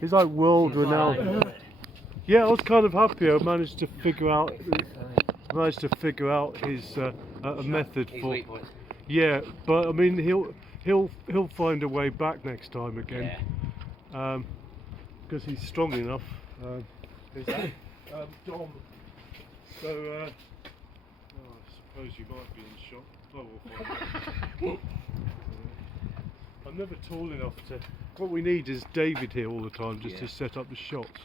He's like world renowned. Yeah, I was kind of happy. I managed to figure out his a method for. Yeah, but I mean he'll find a way back next time again. Because he's strong enough. Is that Dom? So I suppose you might be in shock. Oh, we'll find out. I'm never tall enough to. What we need is David here all the time just to set up the shots.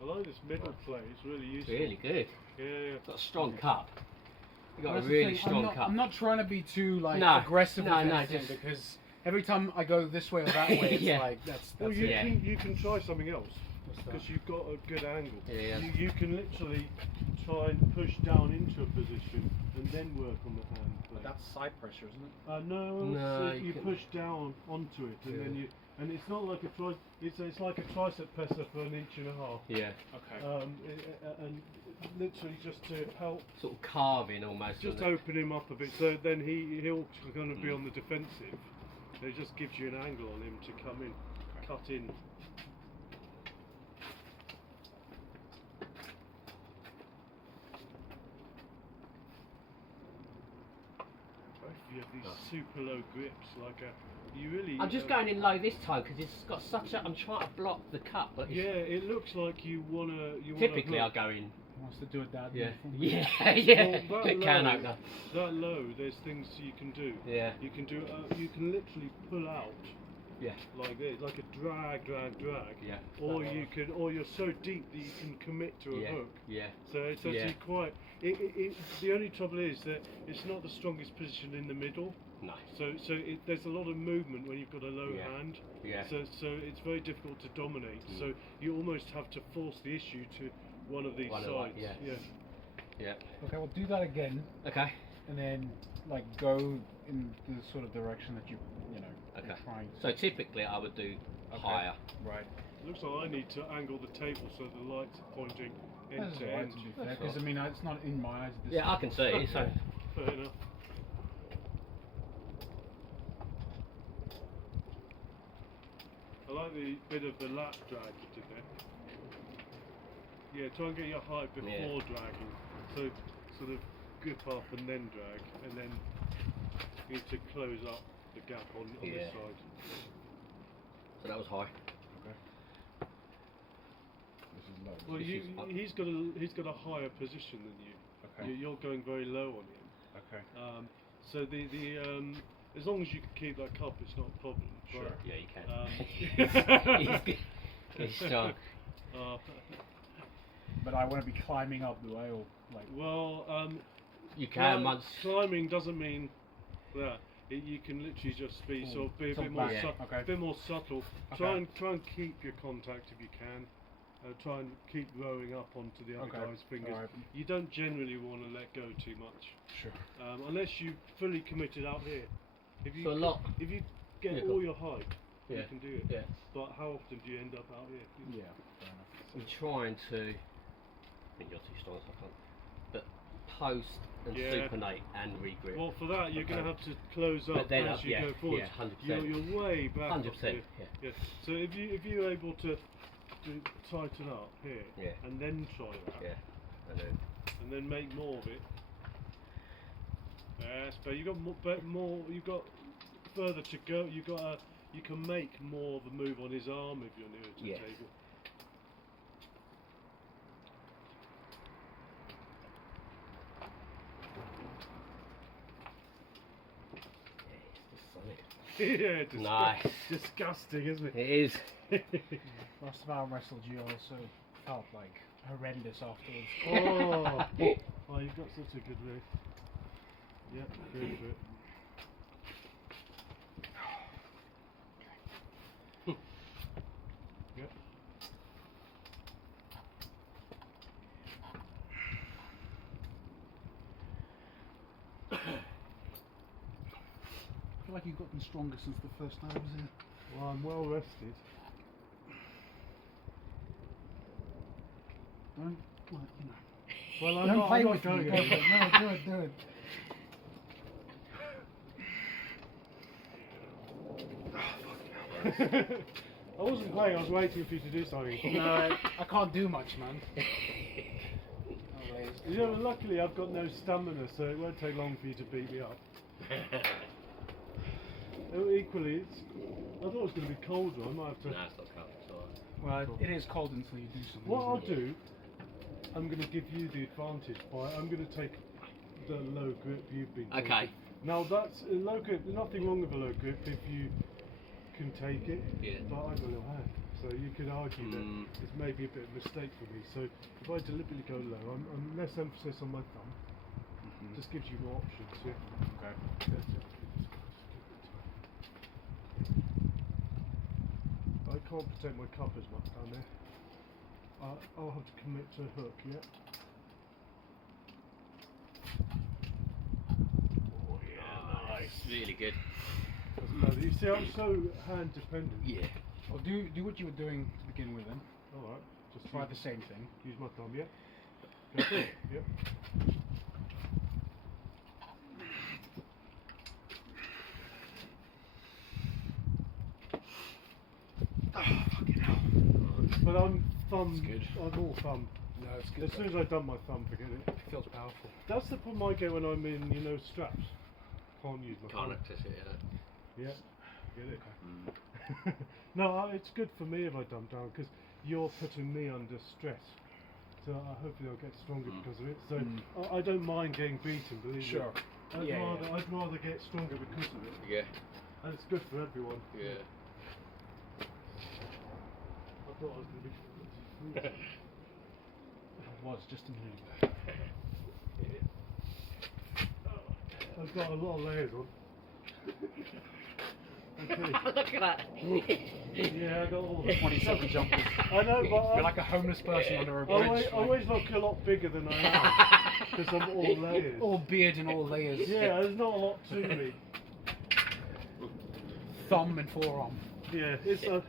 I like this middle play, it's really useful. Really good. Yeah. Got a strong cup. You got That's a the really thing, strong cup. I'm not trying to be too aggressive with anything, because every time I go this way or that way, it's like that's well, it. you can try something else because you've got a good angle. Yeah. You can literally try and push down into a position and then work on the hand play. But that's side pressure, isn't it? No, you push down onto it and then and it's not like it's like a tricep presser for 1.5 inches. Yeah. Okay. And literally just to help. Sort of carving almost. Just open him up a bit, so then he'll kind of be on the defensive. It just gives you an angle on him to come in, cut in. You have these super low grips, you really. I'm just going in low this time because it's got such a. I'm trying to block the cut, but it looks like you wanna. Typically, I go in. Wants to do a dad. Yeah. Well, Big can opener. That low, there's things you can do. Yeah. You can do. You can literally pull out. Yeah. Like this, like a drag. Yeah. Or you're so deep that you can commit to a hook. Yeah. So it's actually quite. The only trouble is that it's not the strongest position in the middle. No. So there's a lot of movement when you've got a low hand. Yeah. So it's very difficult to dominate. So you almost have to force the issue to one of these sides. Yeah. Okay, well do that again. Okay. And then go in the sort of direction that you know. Okay. Trying. So typically I would do higher. Right. Looks like I need to angle the table so the light's pointing end to end. Because I mean, it's not in my eyes. I can see it. So. Fair enough. I like the bit of the lat drag you did there. Yeah, try and get your height before dragging. So sort of grip up and then drag, and then you need to close up the gap on this side. So that was high. Okay. This is low. Well, he's got a higher position than you. Okay. You're going very low on him. Okay. So the as long as you can keep that cup, it's not a problem. Sure. Yeah, you can. He's strong. But I want to be climbing up the way, or you can once. Climbing doesn't mean that. You can literally just be sort of be a bit more subtle. Try and keep your contact if you can. Try and keep rowing up onto the other guy's fingers. Right. You don't generally want to let go too much. Sure. Unless you've fully committed out here. If you get all your height, you can do it. Yeah. But how often do you end up out here? Yeah. Fair enough. I'm trying to. I think you're too strong, so I can't. But post and supinate and regrip. Well, for that you're going to have to close up as you go forward. Yeah, 100%. You're way back. 100%. Yeah. So if you're able to tighten up here and then try that, and then make more of it. Yes, but you got more. You got further to go. You can make more of a move on his arm if you're near to the table. Nice. Disgusting, isn't it? It is. Last of arm wrestled, you also felt like horrendous afterwards. Oh, you've got such a good move. Yep, go for it. Yep. I feel like you've gotten stronger since the first night I was here. Well, I'm well rested. Don't, well, you know. Well, I'm Don't not, play I'm with not me. going Go for it. No, do it. I wasn't playing, I was waiting for you to do something. No, I can't do much, man. You know, luckily I've got no stamina, so it won't take long for you to beat me up. Equally, I thought it was going to be colder. I might have to. Nah, it's not cold. It's alright. Well, it is cold until you do something. What I'll isn't it? do, I'm going to give you the advantage by I'm going to take the low grip you've been taking. Okay. Now that's a low grip. There's nothing wrong with a low grip if you can take it. Yeah. But I don't know how. So you could argue that it's maybe a bit of a mistake for me. So if I deliberately go low, I'm less emphasis on my thumb. Just gives you more options. Yeah. Okay. I can't protect my cup as much down there. I'll have to commit to a hook, yeah? Oh yeah, nice. Really good. That's bad. You see, I'm so hand dependent. Yeah. Well, do what you were doing to begin with then. Alright, just Try the same thing. use my thumb, yeah? Go for it, yep. But I'm thumb. That's good. I'm all thumb. No, it's good. As soon as I've done my thumb, forget it. It feels powerful. That's the problem I get when I'm in, straps. Can't use my Can't thumb. access it, Yeah, get it. No, it's good for me if I dumb down because you're putting me under stress. So hopefully I'll get stronger because of it. So I don't mind getting beaten, believe me. Sure. I'd rather get stronger because of it. Yeah. And it's good for everyone. Yeah. I thought I was going to be. It was just a minute ago. I've got a lot of layers on. Okay. Look at that. Yeah, I got all the 27 jumpers. I know, but You're like a homeless person under a I bridge. always look a lot bigger than I am because I'm all layers. All beard and all layers. Yeah, there's not a lot to me. Thumb and forearm. Yeah, it's a.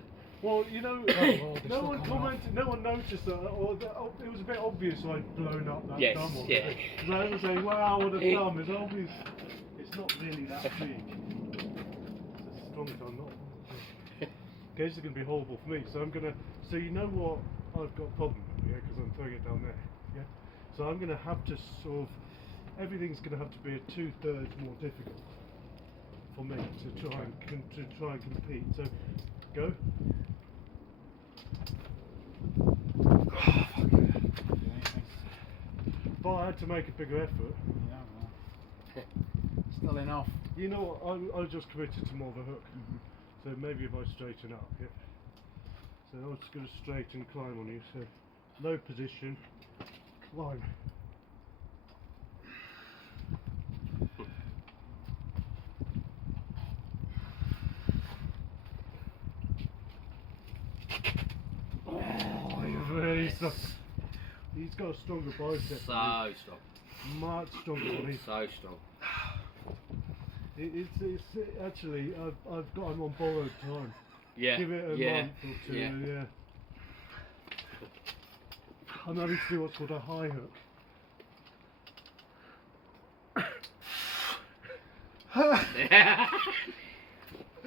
Well, Lord, no one commented, no one noticed that, or that it was a bit obvious I'd blown up that Yes, thumb. yeah. Because I was saying, wow, what a thumb. It's obvious. It's not really that big. It's a strong thumb, not. Okay, this is going to be horrible for me. So I'm going to. So you know what I've got a problem with, yeah? Because I'm throwing it down there. Yeah. So I'm going to have to sort of. Everything's going to have to be a 2/3 more difficult for me to try and compete. So go. But I had to make a bigger effort. Yeah, well. Still enough. You know what? I just committed to more of a hook. So maybe if I straighten up, yeah. So I'm just going to straighten climb on you. So low position, climb. Oh, you're really strong. He's got a stronger bicep. So strong. Much stronger than me. So strong. It's actually I've got him on borrowed time. Yeah. Give it a month or two. Yeah. I'm having to do what's called a high hook.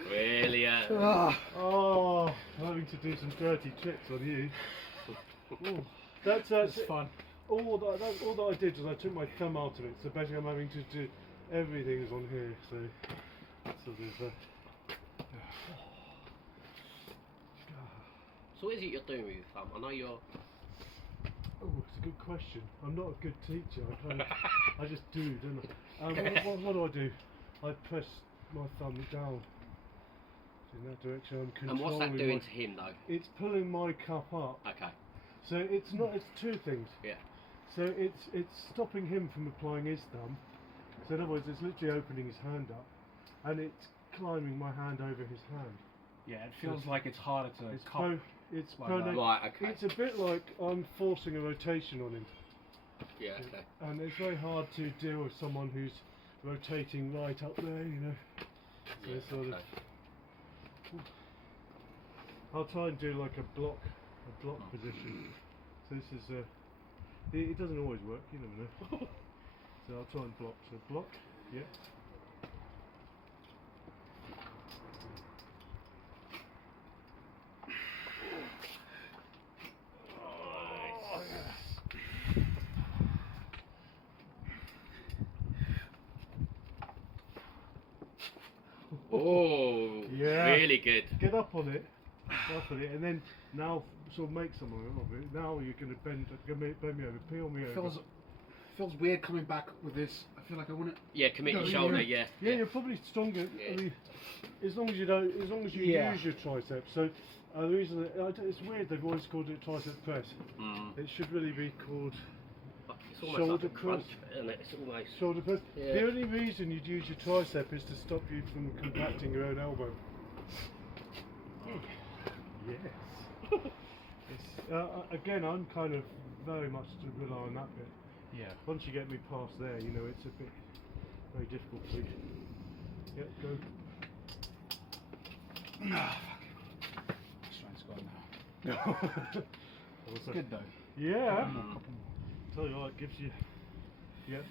Brilliant. Oh, I'm having to do some dirty tricks on you. Ooh, that's fun. All that I did was I took my thumb out of it. So basically, I'm having to do everything is on here. So there's a. So what is it you're doing with your thumb? I know you're. Oh, it's a good question. I'm not a good teacher. I just do, don't I? What do I do? I press my thumb down in that direction. I'm controlling. And what's that doing to him though? It's pulling my cup up. Okay. So it's not. It's two things. Yeah. So it's stopping him from applying his thumb. So in other words, it's literally opening his hand up, and it's climbing my hand over his hand. Yeah, it feels like it's harder to It's cup. It's like that. Right. Okay. It's a bit like I'm forcing a rotation on him. Yeah. Okay. And it's very hard to deal with someone who's rotating right up there, you know. So Yeah, sort okay. of. I'll try and do like a block position. So this is It doesn't always work, you never know. So I'll try and block. So block, yeah. Oh, yeah. Really good. Get up on it, and then now sort of make something of it. Now you're going to bend me over, peel me over. Feels weird coming back with this. I feel like I want to. Yeah, commit your shoulder. Yeah, you're probably stronger. Yeah. I mean, as long as you use your triceps. So the reason it's weird, they've always called it tricep press. It should really be called it's almost shoulder like a press. crunch, isn't it? It's almost Shoulder press. Yeah. The only reason you'd use your tricep is to stop you from compacting your own elbow. Yes. Again, I'm kind of very much to rely on that bit. Yeah. Once you get me past there, you know, it's a bit very difficult for you. Yep, go. This one's gone now. It's good though. Yeah. Tell you what, it gives you. Yep.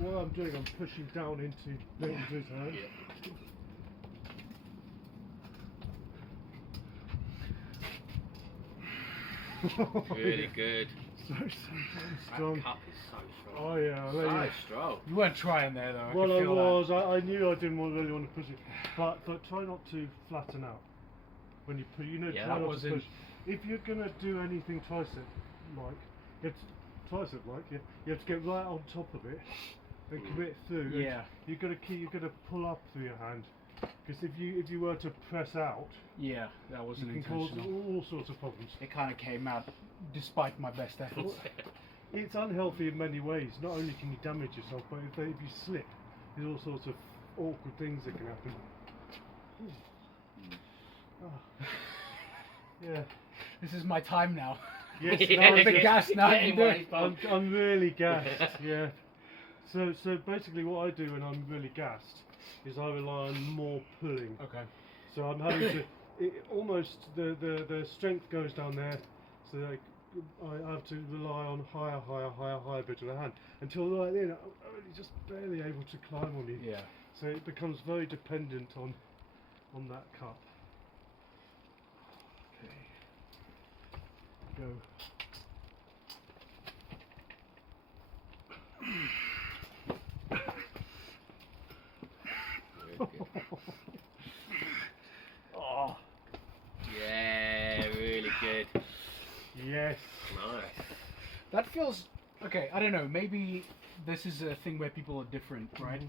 What I'm doing, I'm pushing down into his hand. Yeah. Really good. So strong. That cup is so strong. Oh yeah, So strong. You weren't trying there though. Well, I could feel was. I knew I didn't really want to push it, but try not to flatten out when you push. You know, Yeah, try that not was to push. If you're gonna do anything tricep like, you have to get right on top of it, then commit through. Yeah. You've got to pull up through your hand, because if you were to press out, Yeah, that wasn't you can cause intentional. all sorts of problems. It kind of came out despite my best efforts. It's unhealthy in many ways. Not only can you damage yourself, but if you slip, there's all sorts of awkward things that can happen. Oh. Yeah. This is my time now. Yes, Yeah, no, I'm a bit gassed now. I'm really gassed. Yeah. So basically, what I do when I'm really gassed is I rely on more pulling. Okay. So I'm having to almost the strength goes down there, so that I have to rely on higher bit of the hand until right then I'm only just barely able to climb on you. Yeah. So it becomes very dependent on that cup. Okay. Go. Oh. Yeah, really good. Yes. Nice. That feels okay. I don't know. Maybe this is a thing where people are different, right?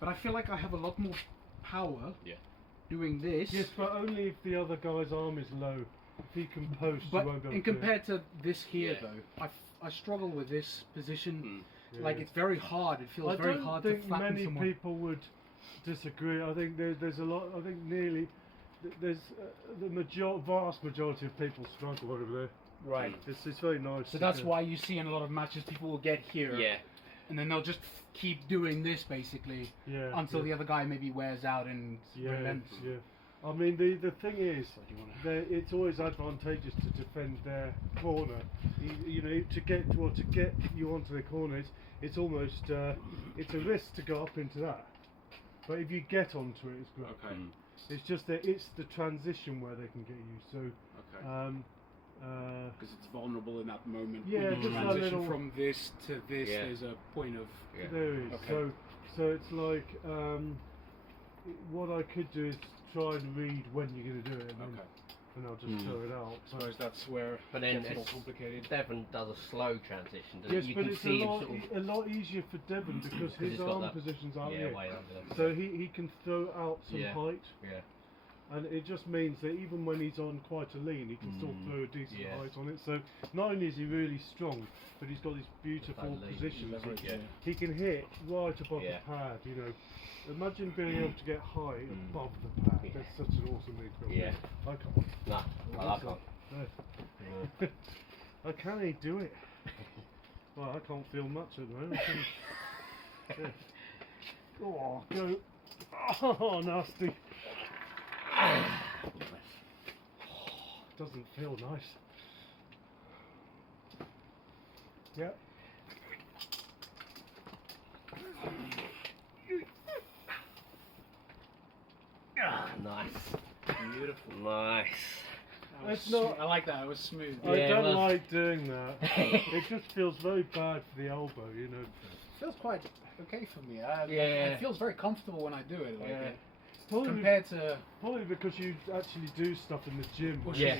But I feel like I have a lot more power. Yeah. Doing this. Yes, but only if the other guy's arm is low. If he can post, But you won't be able in to do it. compared to this here, Yeah. though, I struggle with this position. Like Yeah. it's very hard. It feels I very don't hard to think flatten many someone. people would disagree. I think there's a lot. I think nearly there's the vast majority of people struggle over there. Right. It's very nice. So that's why you see in a lot of matches people will get here, Yeah. and then they'll just keep doing this basically until the other guy maybe wears out and relents. Yeah. I mean the thing is, So do you wanna- it's always advantageous to defend their corner. You know, to get you onto the corner, it's almost it's a risk to go up into that. But if you get onto it, it's great. Okay. It's just that it's the transition where they can get you. So. Okay. Because it's vulnerable in that moment. Yeah, when you just that transition little- from this to this. Yeah. There's a point of. Yeah. There is. Okay. So it's like what I could do is try and read when you're going to do it, and I'll just throw it out. I suppose that's where But then it gets more it's complicated. Devon does a slow transition, doesn't Yes, it? You but can it's see him a sort of lot easier for Devon because his he's got arm that- positions aren't yeah, here. way under there. So he can throw out some Yeah. height, Yeah. and it just means that even when he's on quite a lean, he can still throw a decent Yeah. height on it. So not only is he really strong, but he's got these beautiful That lean positions. leverage, yeah. He can hit right above Yeah. the pad, you know. Imagine being able to get high above the pad. Yeah. That's such an awesome thing for me. Yeah. I can't. No, I can't. No. I can't even do it. Well, I can't feel much at the moment. Yeah. Oh, go. Oh, nasty. doesn't feel nice. Yeah. Nice. Beautiful. Nice. That was It's not- I like that. It was smooth. Yeah, I it don't was. like doing that. It just feels very bad for the elbow, you know. Feels quite okay for me. Yeah. It feels very comfortable when I do it. Like Yeah. Probably, compared to probably because you actually do stuff in the gym. pushing. Yeah.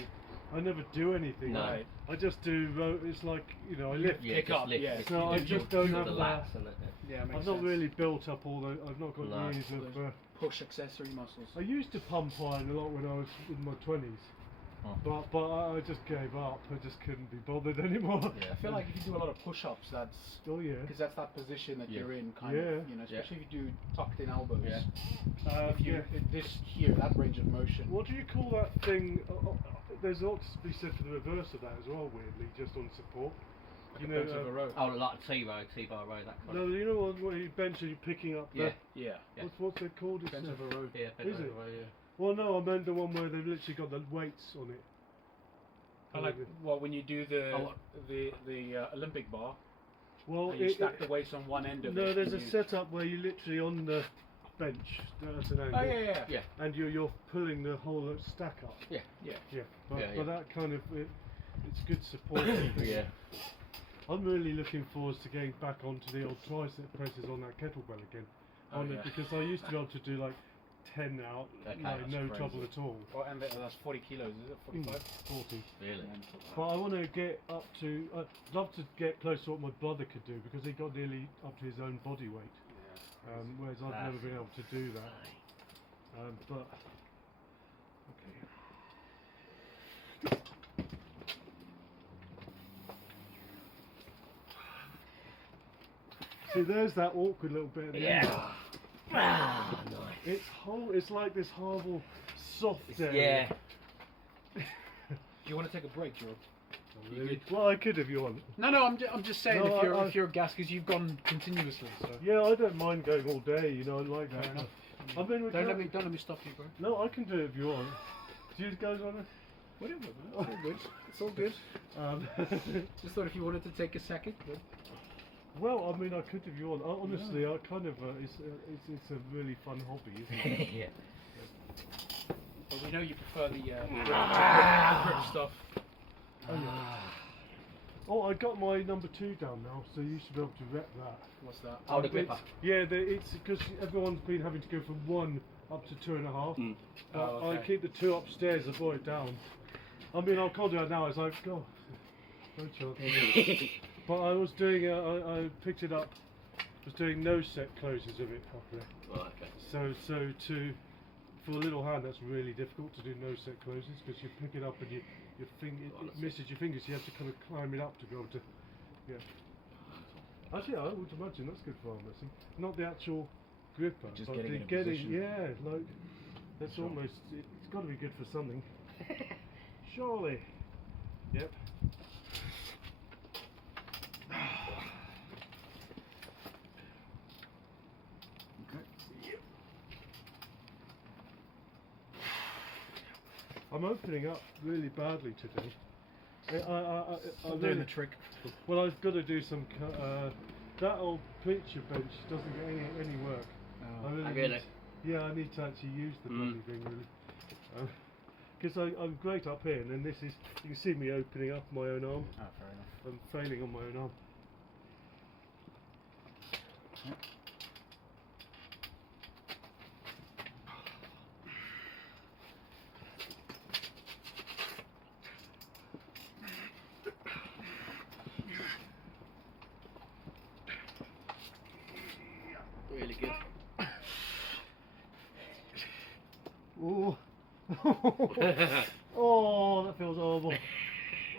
I never do anything. No. Right. I just do. It's like, you know, I lift. Yeah, Pick just up, lift yeah. it. So I You just don't have the that. lats and it. Yeah, makes I've not sense. really built up all the. I've not got No. years of. Push accessory muscles. I used to pump iron a lot when I was in my 20s, Oh. but I just gave up. I just couldn't be bothered anymore. Yeah. I feel like if you do a lot of push-ups, that's Oh yeah. because that's that position that Yeah. you're in, kind Yeah. of. You know, especially if you do tucked in elbows. Yeah. If you this here, that range of motion. What do you call that thing? There's a lot to be said for the reverse of that as well. Weirdly, just on support. You know. Bench over row. Oh, like T-row, T-bar row, that kind No, of. you know what you bench and you're picking up. Yeah. Yeah. Yeah. What's it called? It's, Bench over row. Yeah, bench Is it? over row, yeah. well, no, I meant the one where they've literally got the weights on it. I like well when you do the Oh, what? the Olympic bar. Well, And you stack the weights on one end of it. no, there's a and you- setup where you literally on the bench. That's an angle. Oh yeah. Yeah. And you're pulling the whole stack up. Yeah. Yeah. Yeah, but, Yeah, but yeah. that kind of it's good support. Yeah. I'm really looking forward to getting back onto the old tricep presses on that kettlebell again. Oh, On it yeah. because I used to be able to do like 10 out, Okay, like that's no crazy. trouble at all. Well, and that's 40 kilos, is it? 45. 40. Really? But I want to get up to. I'd love to get close to what my brother could do because he got nearly up to his own body weight. Whereas I've never been able to do that. But okay. See, there's that awkward little bit. At the end. Yeah. Ah, nice. It's like this horrible soft area. Yeah. Do you want to take a break, George? Really? Well, I could if you want. No, I'm just saying No, if you're gas because you've gone continuously. So. Yeah, I don't mind going all day. You know, I like that. Fair enough. I mean, Don't let me stop you, bro. No, I can do it if you want. Do you guys want to? Whatever, man. It's all good. It's all good. Just thought if you wanted to take a second. But... Well, I mean, I could if you want. Honestly, I kind of it's a really fun hobby, isn't it? Yeah. But we know you prefer the grip stuff. Oh yeah. Oh, I got my number 2 down now, so you should be able to rep that. What's that? Oh, the gripper. Yeah, it's because everyone's been having to go from 1 up to 2.5. But Oh, I okay. keep the 2 upstairs, I brought it down. I mean, I can't do it now. It's like, God, no chance. But I was doing, I picked it up. Was doing no set closes of it properly. Right, okay. So for a little hand, that's really difficult to do no set closes because you pick it up and your finger it misses your fingers. You have to kind of climb it up to be able to. Yeah. Actually, I would imagine that's good for arm wrestling. Not the actual gripper, Just but getting the in a position. yeah, like that's almost. It's got to be good for something. Surely. Yep. I'm opening up really badly today. I'm doing the trick. Well, I've got to do some. That old picture bench doesn't get any work. Oh. I Really? need, yeah, I need to actually use the bloody thing really. Because I'm great up here, and then this is. You can see me opening up my own arm. Oh, fair enough. I'm failing on my own arm. Really good. Oh. Oh, that feels horrible.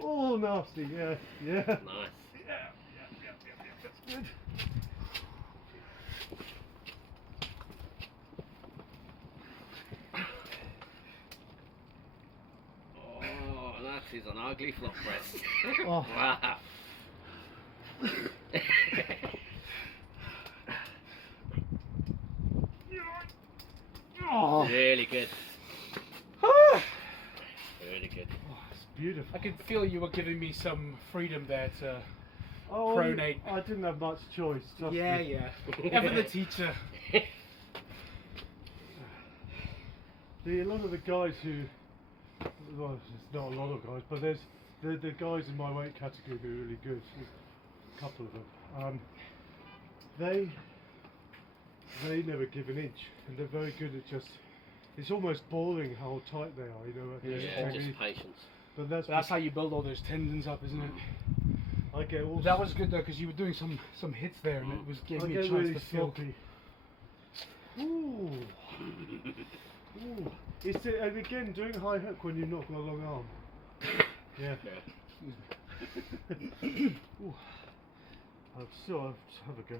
Oh, nasty. Yeah, yeah. Nice. That's good. Oh, that is an ugly flop press. Oh. Wow. Oh. Really good. Really good. good. Oh, it's beautiful. I could feel you were giving me some freedom there to Oh, pronate. I didn't have much choice. Trust Yeah, me. yeah. Ever the teacher. A lot of the guys who, well, it's not a lot of guys, but there's the guys in my weight category who are really good. A couple of them. They never give an inch, and they're very good at just. It's almost boring how tight they are, you know. Yeah, just patience. But That's how you build all those tendons up, isn't it? I get all. That was good though, because you were doing some hits there, and it was I giving me a get chance really to feel. sloppy. Ooh. Ooh. And again, doing high hook when you've not got a long arm. Yeah. Ooh. I'll still have a go.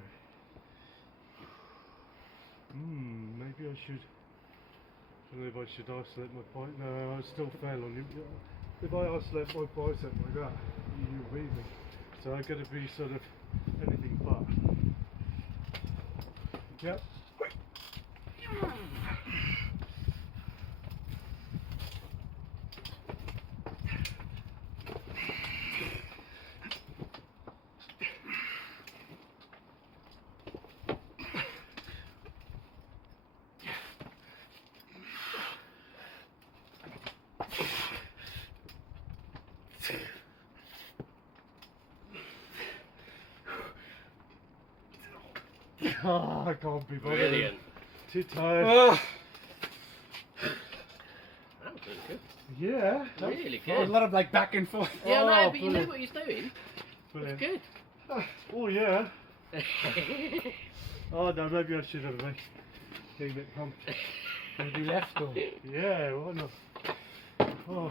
Maybe I should. I don't know if I should isolate my bicep. No, I still fail on you. If I isolate my bicep like that, you beat me. So I've got to be sort of anything but. Yep. Oh, I can't be bothered. Brilliant. Too tired. Ah, That was really good. Yeah. Really there was good. a lot of like back and forth. Yeah, Oh, no, but you know brilliant. what he's doing. Brilliant. It's good. Oh yeah. Oh no, maybe I should have been a bit pumped. Maybe left or. Yeah, why not? Oh.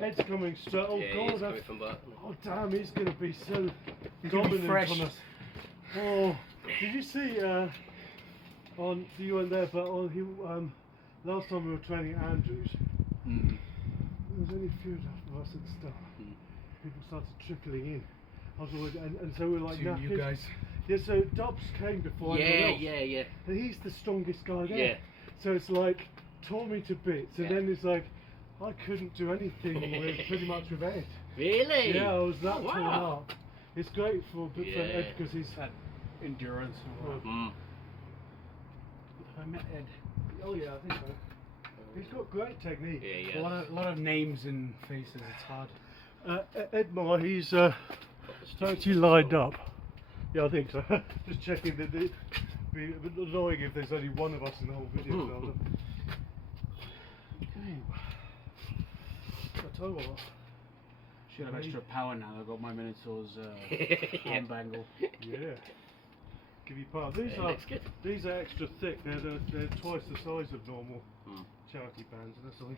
Ed's coming straight. Oh Yeah, god, he's coming that's, from back. oh damn, he's gonna be so He's gonna be dominant fresh. on us. Oh, did you see? On you weren't there, but on last time we were training at Andrews, Mm. there was only a few of us at the start. People started trickling in. I was always, and so we were like, To nah, you guys. yeah. So Dobbs came before everyone else. Yeah. And he's the strongest guy there. Yeah. So it's like, tore me to bits. And Yeah. then it's like, I couldn't do anything with pretty much with Ed. Really? Yeah, I was that Oh, torn wow. up. It's great for Yeah. Ed because he's. That endurance. Mm. I met Ed. Oh yeah, I think so. He's got great technique. Yeah. A lot of names and faces. It's hard. Edmar, he's actually lined up. Yeah, I think so. Just checking that it'd be a bit annoying if there's only one of us in the whole video. Ooh. I tell you what. Should have extra power now. I've got my Minotaurs Yeah. arm bangle. Yeah. Give you power. These Yeah, are looks good. these are extra thick. They're twice the size of normal Mm. charity bands. That's all.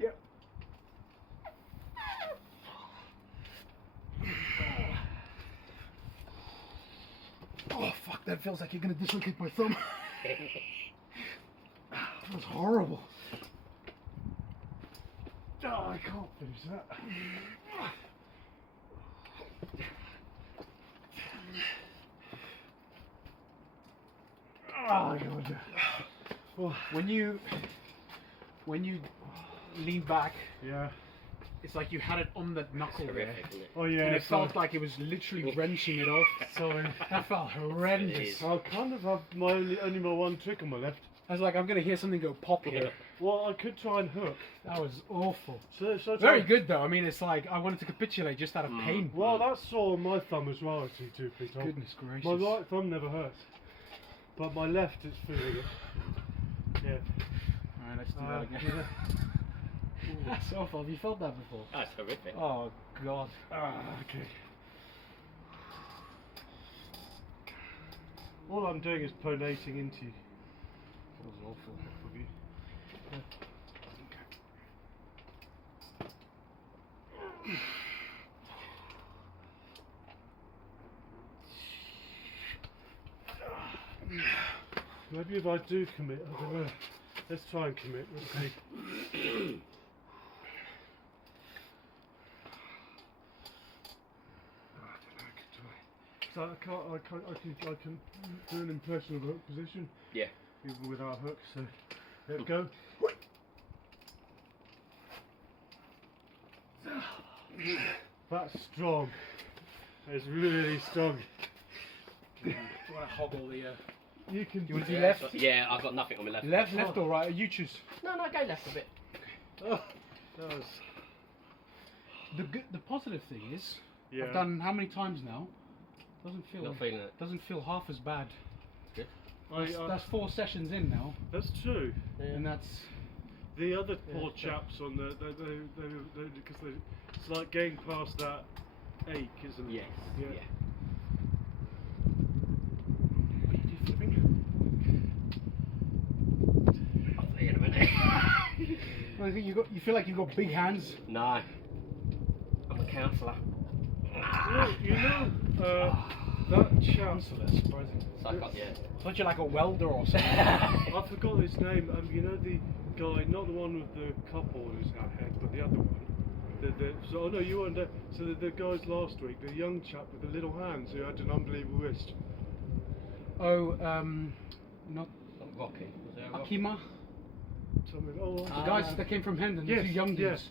Yep. Oh fuck! That feels like you're gonna dislocate my thumb. That was horrible. Oh, I can't finish that. Oh god. Oh, When you lean back, yeah. it's like you had it on that knuckle there, Terrific, isn't it? Oh yeah. and it so- felt like it was literally wrenching it off. Sorry. That felt horrendous. It is. I kind of have my only my one trick on my left. I was like, I'm gonna hear something go pop Yeah. here. Well, I could try and hook. That was awful. So I try? Very good though. I mean, it's like I wanted to capitulate just out of Mm. pain. Well, that's sore on my thumb as well, actually, too, Peter. Goodness gracious. My right thumb never hurts, but my left is feeling it. Yeah. Alright, let's do that again. That's awful. Have you felt that before? That's horrific. Oh god. Okay. All I'm doing is pronating into you. That was awful of you. Maybe if I do commit, I don't know. Let's try and commit. Let's see. So I can do an impression of a hook position. Yeah. Even without hook. So there we go. That's strong. It's really strong. Do you want to hoggle the? You can. You want to do Yeah, left? yeah, I've got nothing on my left. Left or right? You choose. No, go left a bit. Oh, that was. The positive thing is, Yeah. I've done how many times now? Not feeling it. Doesn't feel half as bad. Good. That's 4 sessions in now, That's true. Yeah. and that's The other poor Yeah. chaps on the because it's like getting past that ache, isn't it? Yes. Yeah. Yeah. I'll see you in a minute. I think you feel like you've got big hands. No. I'm a counsellor. You know, that chap. Counselor, surprising. So I got, yeah. I thought you're like a welder or something. I forgot his name. You know the guy, not the one with the couple on his head, but the other one. Oh no, you weren't there. So the guys last week, the young chap with the little hands who had an unbelievable wrist. Oh, not Rocky. Was there a Rocky? Akima. Something. Oh, The guys that came from Hendon, the yes, two young dudes. yes.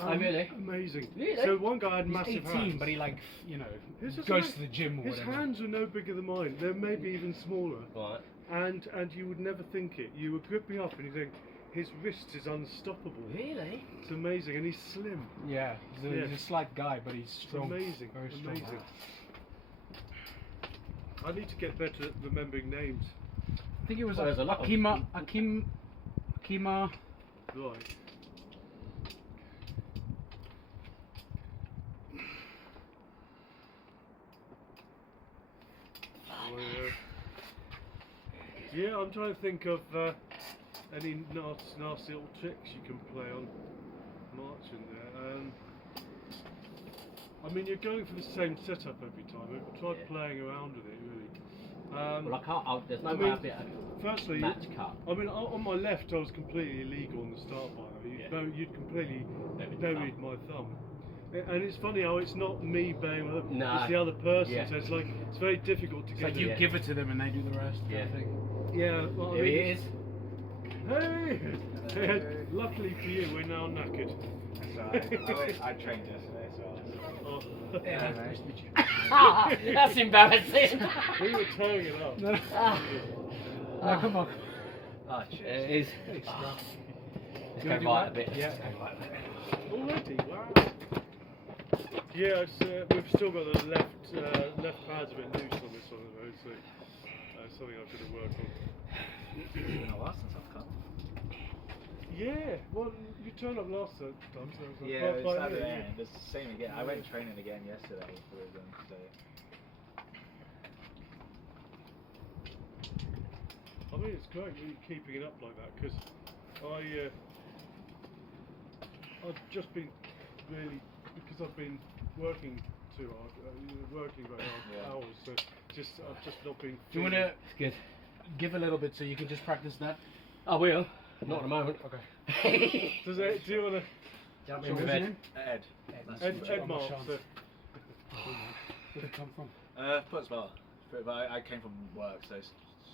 Oh, really? Amazing. Really? So one guy had He's massive 18, hands. but he It's just goes like- to the gym or His whatever. hands were no bigger than mine. They're maybe even smaller. Right. And you would never think it. You would grip me up and you think his wrist is unstoppable. Really? It's amazing, and he's slim. Yeah, he's Yeah. a slight guy, but he's strong. Amazing, Very strong. amazing. I need to get better at remembering names. I think it was Well, there's a lot of- Akima. Right. Yeah, I'm trying to think of any nasty little tricks you can play on March in there. I mean, you're going for the same setup every time. I've tried Yeah. playing around with it, really. Well, I can't. There's no I way mean, I'll be able Firstly, to match cut. I mean, on my left, I was completely illegal on the start bar. You'd completely buried my thumb. And it's funny how it's not me banging my thumb, No. it's the other person. Yeah. So it's like it's very difficult to It's get. like you Yeah. give it to them and they do the rest. Yeah. Kind of thing. Yeah, well, I Here mean, he is. Hey! Luckily for you, we're now knackered. I trained yesterday, so. Oh. Yeah, nice to meet you. That's embarrassing. We were tearing it up. No, no, come on. Oh, It cheers. is. Thanks, bro. Let's You go wanna do right that? a bit. Yeah. Let's go right a bit. Already, wow. Yeah, we've still got the left pads a bit loose on this one, though, so something I've got to work on. It's been a while since I've come. Yeah, well, you turned up last time, so I was like, Yeah, "Bye, it's bye, Saturday yeah." and it's the same again. I went training again yesterday with them, so. I mean, it's great you keeping it up like that, because I've just been really, because I've been working too hard, working very hard Yeah. hours, so I've just not been. Do you want to It's good. give a little bit so you can just practice that? I will. Not at the moment. Okay. Do you want to? Jump So in with what's your Ed. name? Ed. Nice to Ed, meet you. Ed Marks. Chance. Where'd it come from? Pottersbar. But I came from work, so it's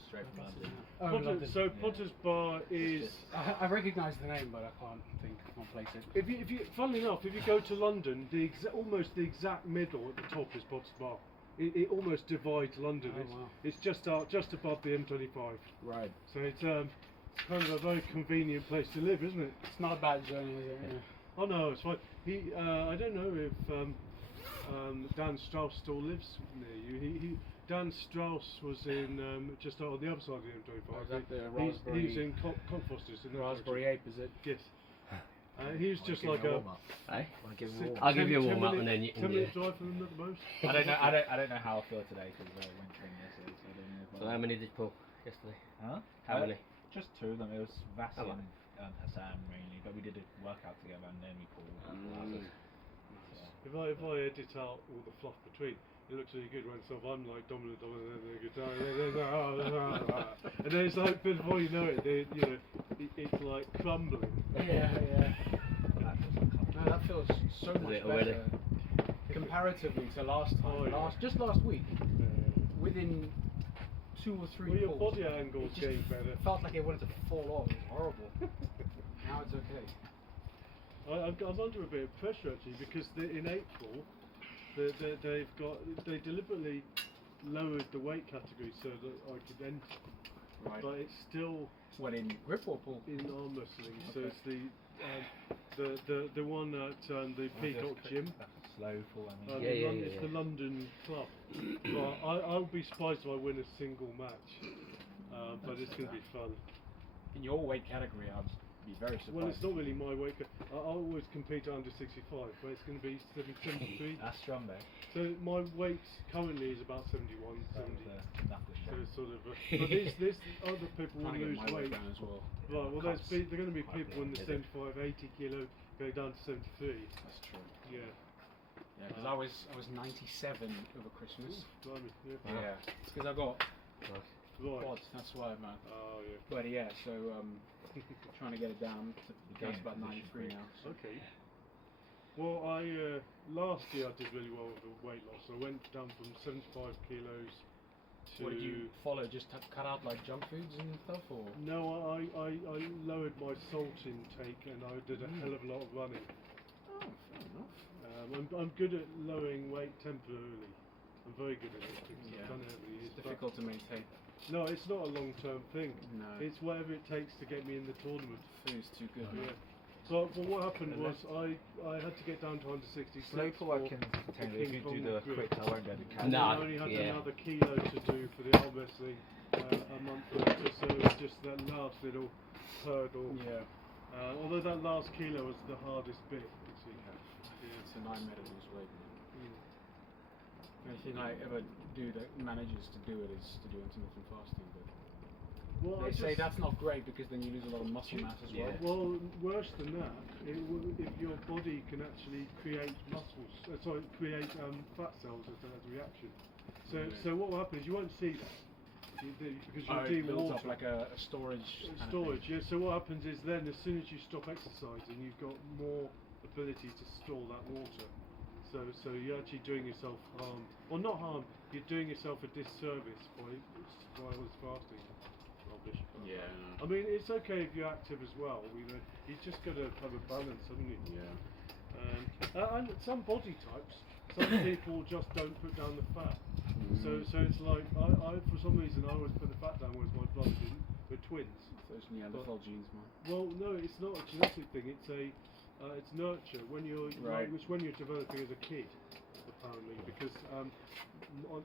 straight from London. Oh, London. So Potter's Bar is. I recognise the name, but I can't place it. If you, funnily enough, if you go to London, almost the exact middle at the top is Potter's Bar. It almost divides London. Oh, wow. It's just above the M25. Right. So it's kind of a very convenient place to live, isn't it? It's not a bad journey, is it? Yeah. Oh no, it's fine. I don't know if Dan Strauss still lives near you. Dan Strauss was in just on the other side of the M25. Oh, is that the He was Raspberry- in Cockfosters in that Raspberry direction. Ape, is it? Yes. He was just like a. Hey? Want to give him a warm I'll give you a 10 warm up minute- and then you can 10-minute drive from them at the most. I don't know how I feel today because I went training yesterday, so I don't know. So how many did you pull yesterday? Huh? How many? Just two of them. It was Vassi Oh, and Hassan mainly, but we did a workout together and then we pulled. If I edit out all the fluff between, it looks really good when I'm like dominant, and then it's like before you know it, it's like crumbling. Yeah. No, that feels so Is much it already? better comparatively to last time. Oh, yeah. Just last week, within 2 or 3 Well, your pulls, body angle's it just getting better. felt like it wanted to fall off. It was horrible. Now it's okay. I was under a bit of pressure actually because in April They deliberately lowered the weight category so that I could enter, Right. but it's still What, in grip or pull? in arm wrestling. So Okay. it's the one at the Peacock Gym. Slow pull, I mean. It's the London club. But I'll be surprised if I win a single match. But it's going to be fun. In your weight category, I'd be very surprised. Well, it's not really my weight. I always compete under 65, but it's going to be 73. That's strong though. So my weight currently is about 71, That 70. was knuckle So strength. it's sort of. But there's other people Trying will to get lose my weight weight. down as well. Right. Well, Cuts. there are going to be Quite people in the big, is it? 75, 80 kilo go down to 73. That's true. Yeah. Yeah, because I was 97 over Christmas. Blimey, yeah. Yeah. It's because I got Right. quads, that's why, man. Oh yeah. But yeah, so trying to get it down to You're it's about gaining 93 now. So. Okay. Well, I last year I did really well with the weight loss. I went down from 75 kilos to. What did you follow? Just cut out like junk foods and stuff, or? No, I lowered my salt intake and I did a hell of a lot of running. Oh, fair enough. I'm good at lowering weight temporarily. I'm very good at it because Yeah. I've done it over the years. It's difficult to maintain. No, it's not a long-term thing. No. It's whatever it takes to get me in the tournament. Food's too good. Yeah. Man. But what happened was I had to get down to 166. Slow pull I can tell you, if you do the quick I won't be able to catch No. I only had yeah. another kilo to do for the arm wrestling a month later, so it was just that last little hurdle. Yeah. Although that last kilo was the hardest bit, you see. It's a nightmare to lose weight, man. Mm. The only thing I ever do that manages to do it is to do intermittent fasting. But Well, they I say just- that's not great because then you lose a lot of muscle mass as well. Yeah. Well, worse than that, if your body can actually create muscles, create fat cells as a reaction. So, Yeah. so what will happen is you won't see that because Oh, you're it builds up dewatered. like a storage. kind of Storage, thing. yeah. So what happens is then, as soon as you stop exercising, you've got more ability to store that water. So you're actually doing yourself harm, or not harm. You're doing yourself a disservice by fasting. Rubbish. Yeah. I mean, it's okay if you're active as well. You know, you just got to have a balance, haven't you? Yeah. And some body types, some people just don't put down the fat. So it's like I for some reason I always put the fat down, whereas my brother didn't. We're twins. Those Neanderthal genes, man. Well, no, it's not a genetic thing. It's nurture when you're Right. which when you're developing as a kid, apparently, because I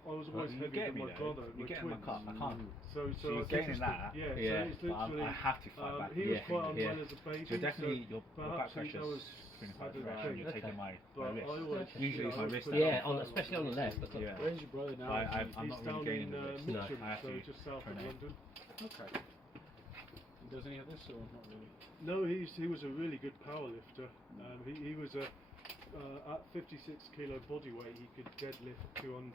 was always you heavier get than me my though. brother. You We're get in my twins. cup, I can't. So So I you're think gaining it's that. Yeah, Yeah. so it's But literally. I have to fight back. He was Yeah, quite unwell yeah. as a baby. So definitely your perhaps back he pressure's was between had a and thing. you're taking my But I wrist. always, Usually it's my wrist put that- Yeah, down fat especially like on the that. left. That's Yeah. Where's your brother now? I'm He's not down really gaining in the wrist. No. Mitcham, I have so to just south of pronate. London. Okay. He does any of this or not really? No, he was a really good power lifter. He was at 56 kilo body weight, he could deadlift 200.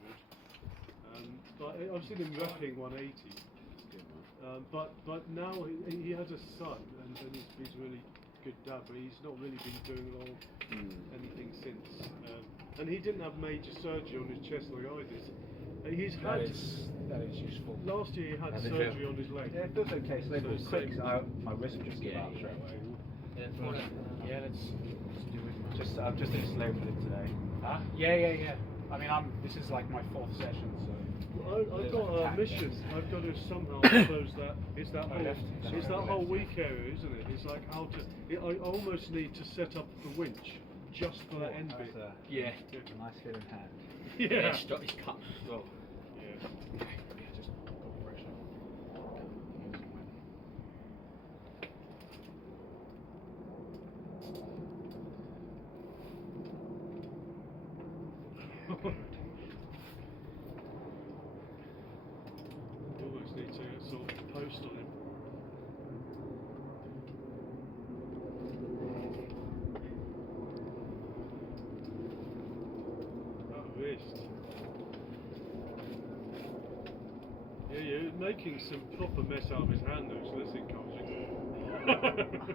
But I've seen him repping 180. That's good, man. But now he has a son, and he's really good dad. But he's not really been doing anything since. And he didn't have major surgery on his chest like I did. He's That had is useful. last year he had How did it surgery feel? on his leg. Yeah, it feels okay. So it was So quick. same- My wrist would just give Yeah, out yeah. straight away. Yeah, let's do it, man. Just I'm just doing slow for it today. Huh? Yeah. I mean, this is like my 4th session, so. I've got a mission. I've got to somehow close that. It's that whole. left. It's that Left. whole weak area, isn't it? It's like how to. I almost need to set up the winch just for that end bit. That's Yeah. a nice feeling hand. Yeah. He's cut as well. Yeah. Yeah, just go pressure. Almost need to sort of post on him. That wrist. Yeah, you're making some proper mess out of his hand though, so that's encouraging.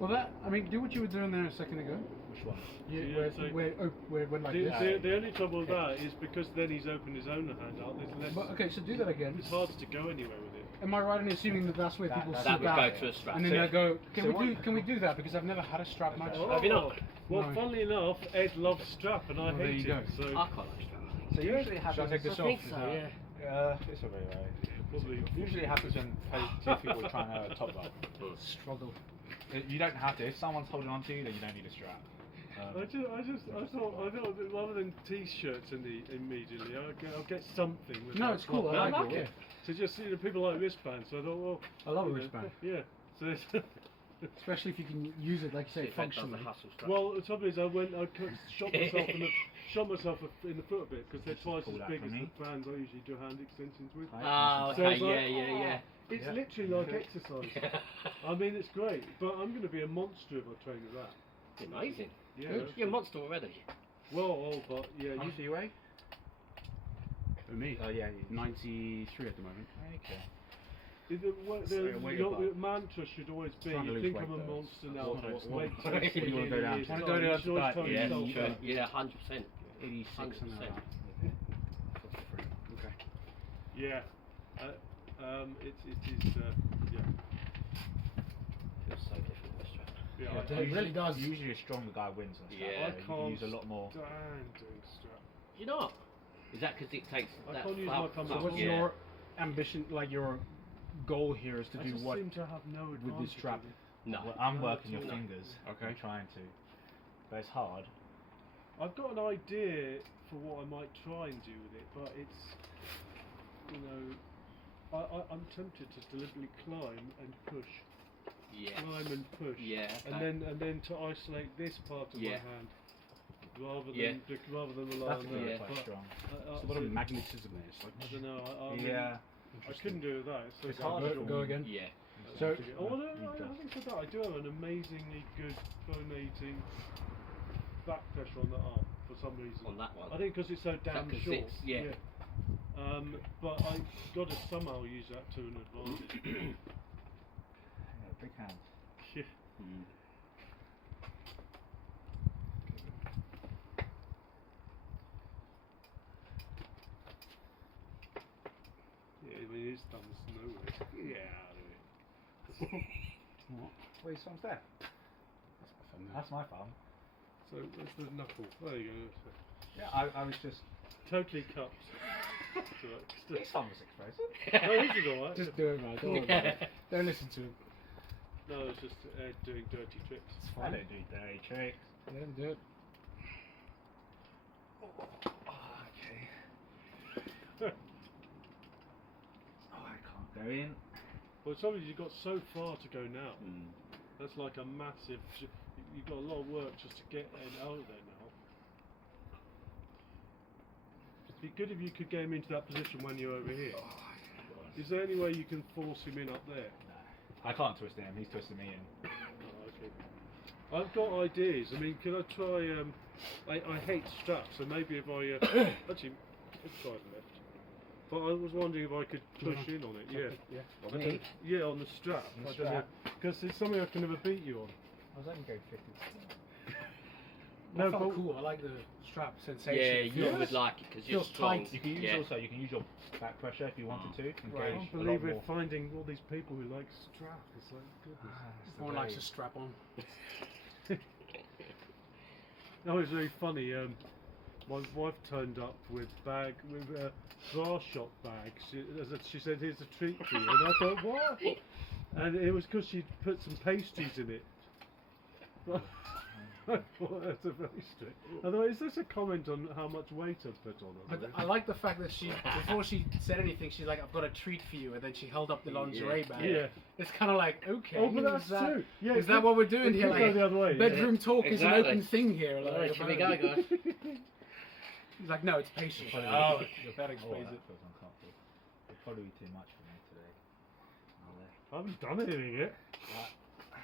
Well, do what you were doing there a second ago. Which one? Yeah, Where went like the, this. the only trouble with that is because then he's opened his own hand out, there's less. But, okay, so do that again. It's hard to go anywhere with it. Am I right in assuming that that's where people That slip would out go to a strap. and then So- they'll go? so Can we do that? Because I've never had a strap match. Oh, Have you not? Well, No. funnily enough, Ed loves strap and I Well, there hate you it. go. So I quite like strap. So usually it Shall I happens. take this I off? think Is so, that- yeah. This will be right. probably Usually it happens when two people are trying to top rope. Struggle. You don't have to. If someone's holding on to you, then you don't need a strap. I thought that rather than t-shirts immediately, I'll get something. With No, that it's cool. cloth. I I like like it. it. So just people like wristbands. So I thought, well, I love a you know, wristband, Yeah. So it's especially if you can use it, like you say, See if Ed does the functionally. hustle strap. well, the trouble is, shot myself in the foot a bit because they're twice Pull as that big from as me. the bands I usually do hand extensions with. Oh, So I okay, was like, yeah. It's Yeah. literally like exercise. I mean, it's great, but I'm going to be a monster if I train with that. Amazing. Yeah. Good. You're a monster already. Well, but yeah, How much do you weigh? For me, Oh yeah. 93 at the moment. Okay. Your mantra should always be, Trying to you lose think weight, I'm a though. monster It's now, not- but it's wait not- till You wanna go down to Wanna you go down should always to tell that, Yeah, yourself you that. should. Yeah, 100%. 86 and 100%. Okay. Yeah. It is, yeah. Feels so different with strap. Yeah, It really does. Usually a stronger guy wins on strap. Yeah. I You can can't use a lot more. stand doing strap. You not? Is that because it takes I that can't use far- my thumbs So up. what's yeah. your ambition, like your goal here is to I do just what? seem to have no with advantage this strap? in it. No. Well, I'm No, working your no. fingers. Okay. I'm trying to. But it's hard. I've got an idea for what I might try and do with it, but it's, you know, I'm tempted to deliberately climb and push, Yes. climb and push, Yeah. and then to isolate this part of Yeah. my hand, rather Yeah. than rely That's on really that. Yeah. quite But strong. There's a lot of magnetism there. It's like, I don't know. I mean, Yeah. I couldn't do that. It's so It's hard difficult. Go again. Yeah. So, Oh, no, having said that, I do have an amazingly good pronating back pressure on the arm for some reason. On that one. I think because it's so damn 'cause short. it's- yeah. But I got to somehow use that to an advantage. Yeah, big hand. Yeah. Mm. Yeah, I mean, his thumb's nowhere. Yeah, out of it. what? Wait, someone's there. That's my thumb. So that's the knuckle. There you go. Yeah, I was just. Totally cupped. His thumb was exposed. No, this is alright. Just do it, man. Don't worry about it. Don't listen to him. No, it's just Ed doing dirty tricks. It's I fine. don't do dirty tricks. Let him do it. Okay. Oh, I can't go in. Well, the trouble is you've got so far to go now. Mm. That's like a massive. You've got a lot of work just to get out of there now. It'd be good if you could get him into that position when you're over here. Is there any way you can force him in up there? No. I can't twist him. He's twisting me in. Oh, okay. I've got ideas. I mean, can I try? I hate straps, so maybe if I actually, let's try the left. But I was wondering if I could push in on it. Yeah. Yeah. I don't- yeah, on the strap. On the I don't know, because it's something I can never beat you on. I was only going 50. No, No, but cool. I like the strap sensation. Yeah, It you feels- would like it because you're feels strong. tight. You can use Yeah. also. You can use your back pressure if you wanted to. Engage Right. I can't a lot believe we're more. finding all these people who like strap. It's like goodness. It's the Everyone likes way. a strap on. That was very funny. My wife turned up with bra shop bags. She said, "Here's a treat for you," and I thought, "What?" And it was because she'd put some pastries in it. I thought that's a very strict. Otherwise, is this a comment on how much weight I've put on? But I like the fact that she, before she said anything, she's like, "I've got a treat for you," and then she held up the lingerie bag. Yeah. It's kind of like, okay. Oh, but that's is that, true. Yeah, is it that could- what we're doing it here? could go Like, the other way. bedroom talk is an Exactly. open thing here. Like, Alright, here we go, guys. He's like, no, it's patient. Probably Oh, would- that Oh, explains that it. feels uncomfortable. It'd probably be too much for me today. I haven't done anything yet.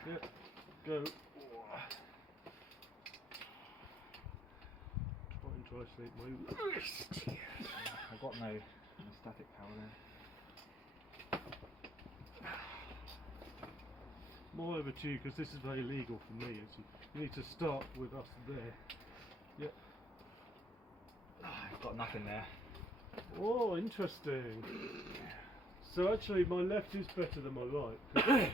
Yeah. Go. Try and sleep my wrist. I've got no static power there. More over to you because this is very legal for me. You need to start with us there. Yep. I've got nothing there. Oh, interesting. So actually, my left is better than my right. 'Cause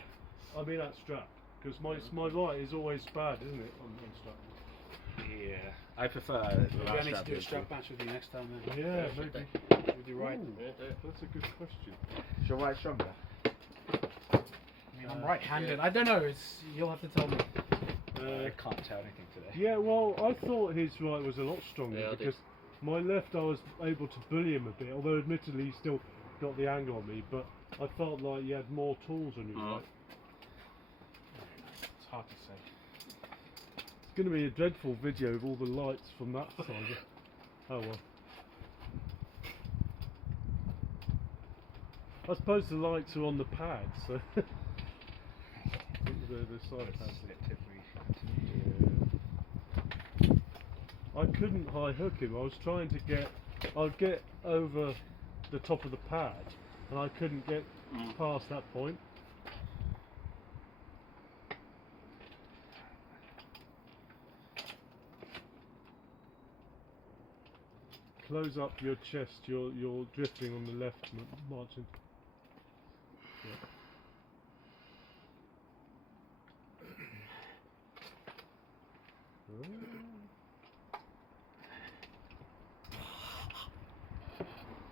I mean that strap, because my right is always bad, isn't it? On strap. Yeah, I prefer Maybe without I need to strap do a issue. strap match with you next time then. Yeah, should maybe. With your right. Ooh, Yeah, do it. that's a good question. Is your right stronger? I mean, I'm right-handed. I don't know. You'll have to tell me. I can't tell anything today. Yeah, well, I thought his right was a lot stronger Yeah, I did. because my left I was able to bully him a bit, although admittedly he still got the angle on me, but I felt like he had more tools on his right. It's hard to say. It's going to be a dreadful video of all the lights from that side. Oh well. I suppose the lights are on the pad, so the side pads. I couldn't high hook him. I was trying to I'd get over the top of the pad, and I couldn't get past that point. Close up your chest. You're drifting on the left, Martin. Yeah.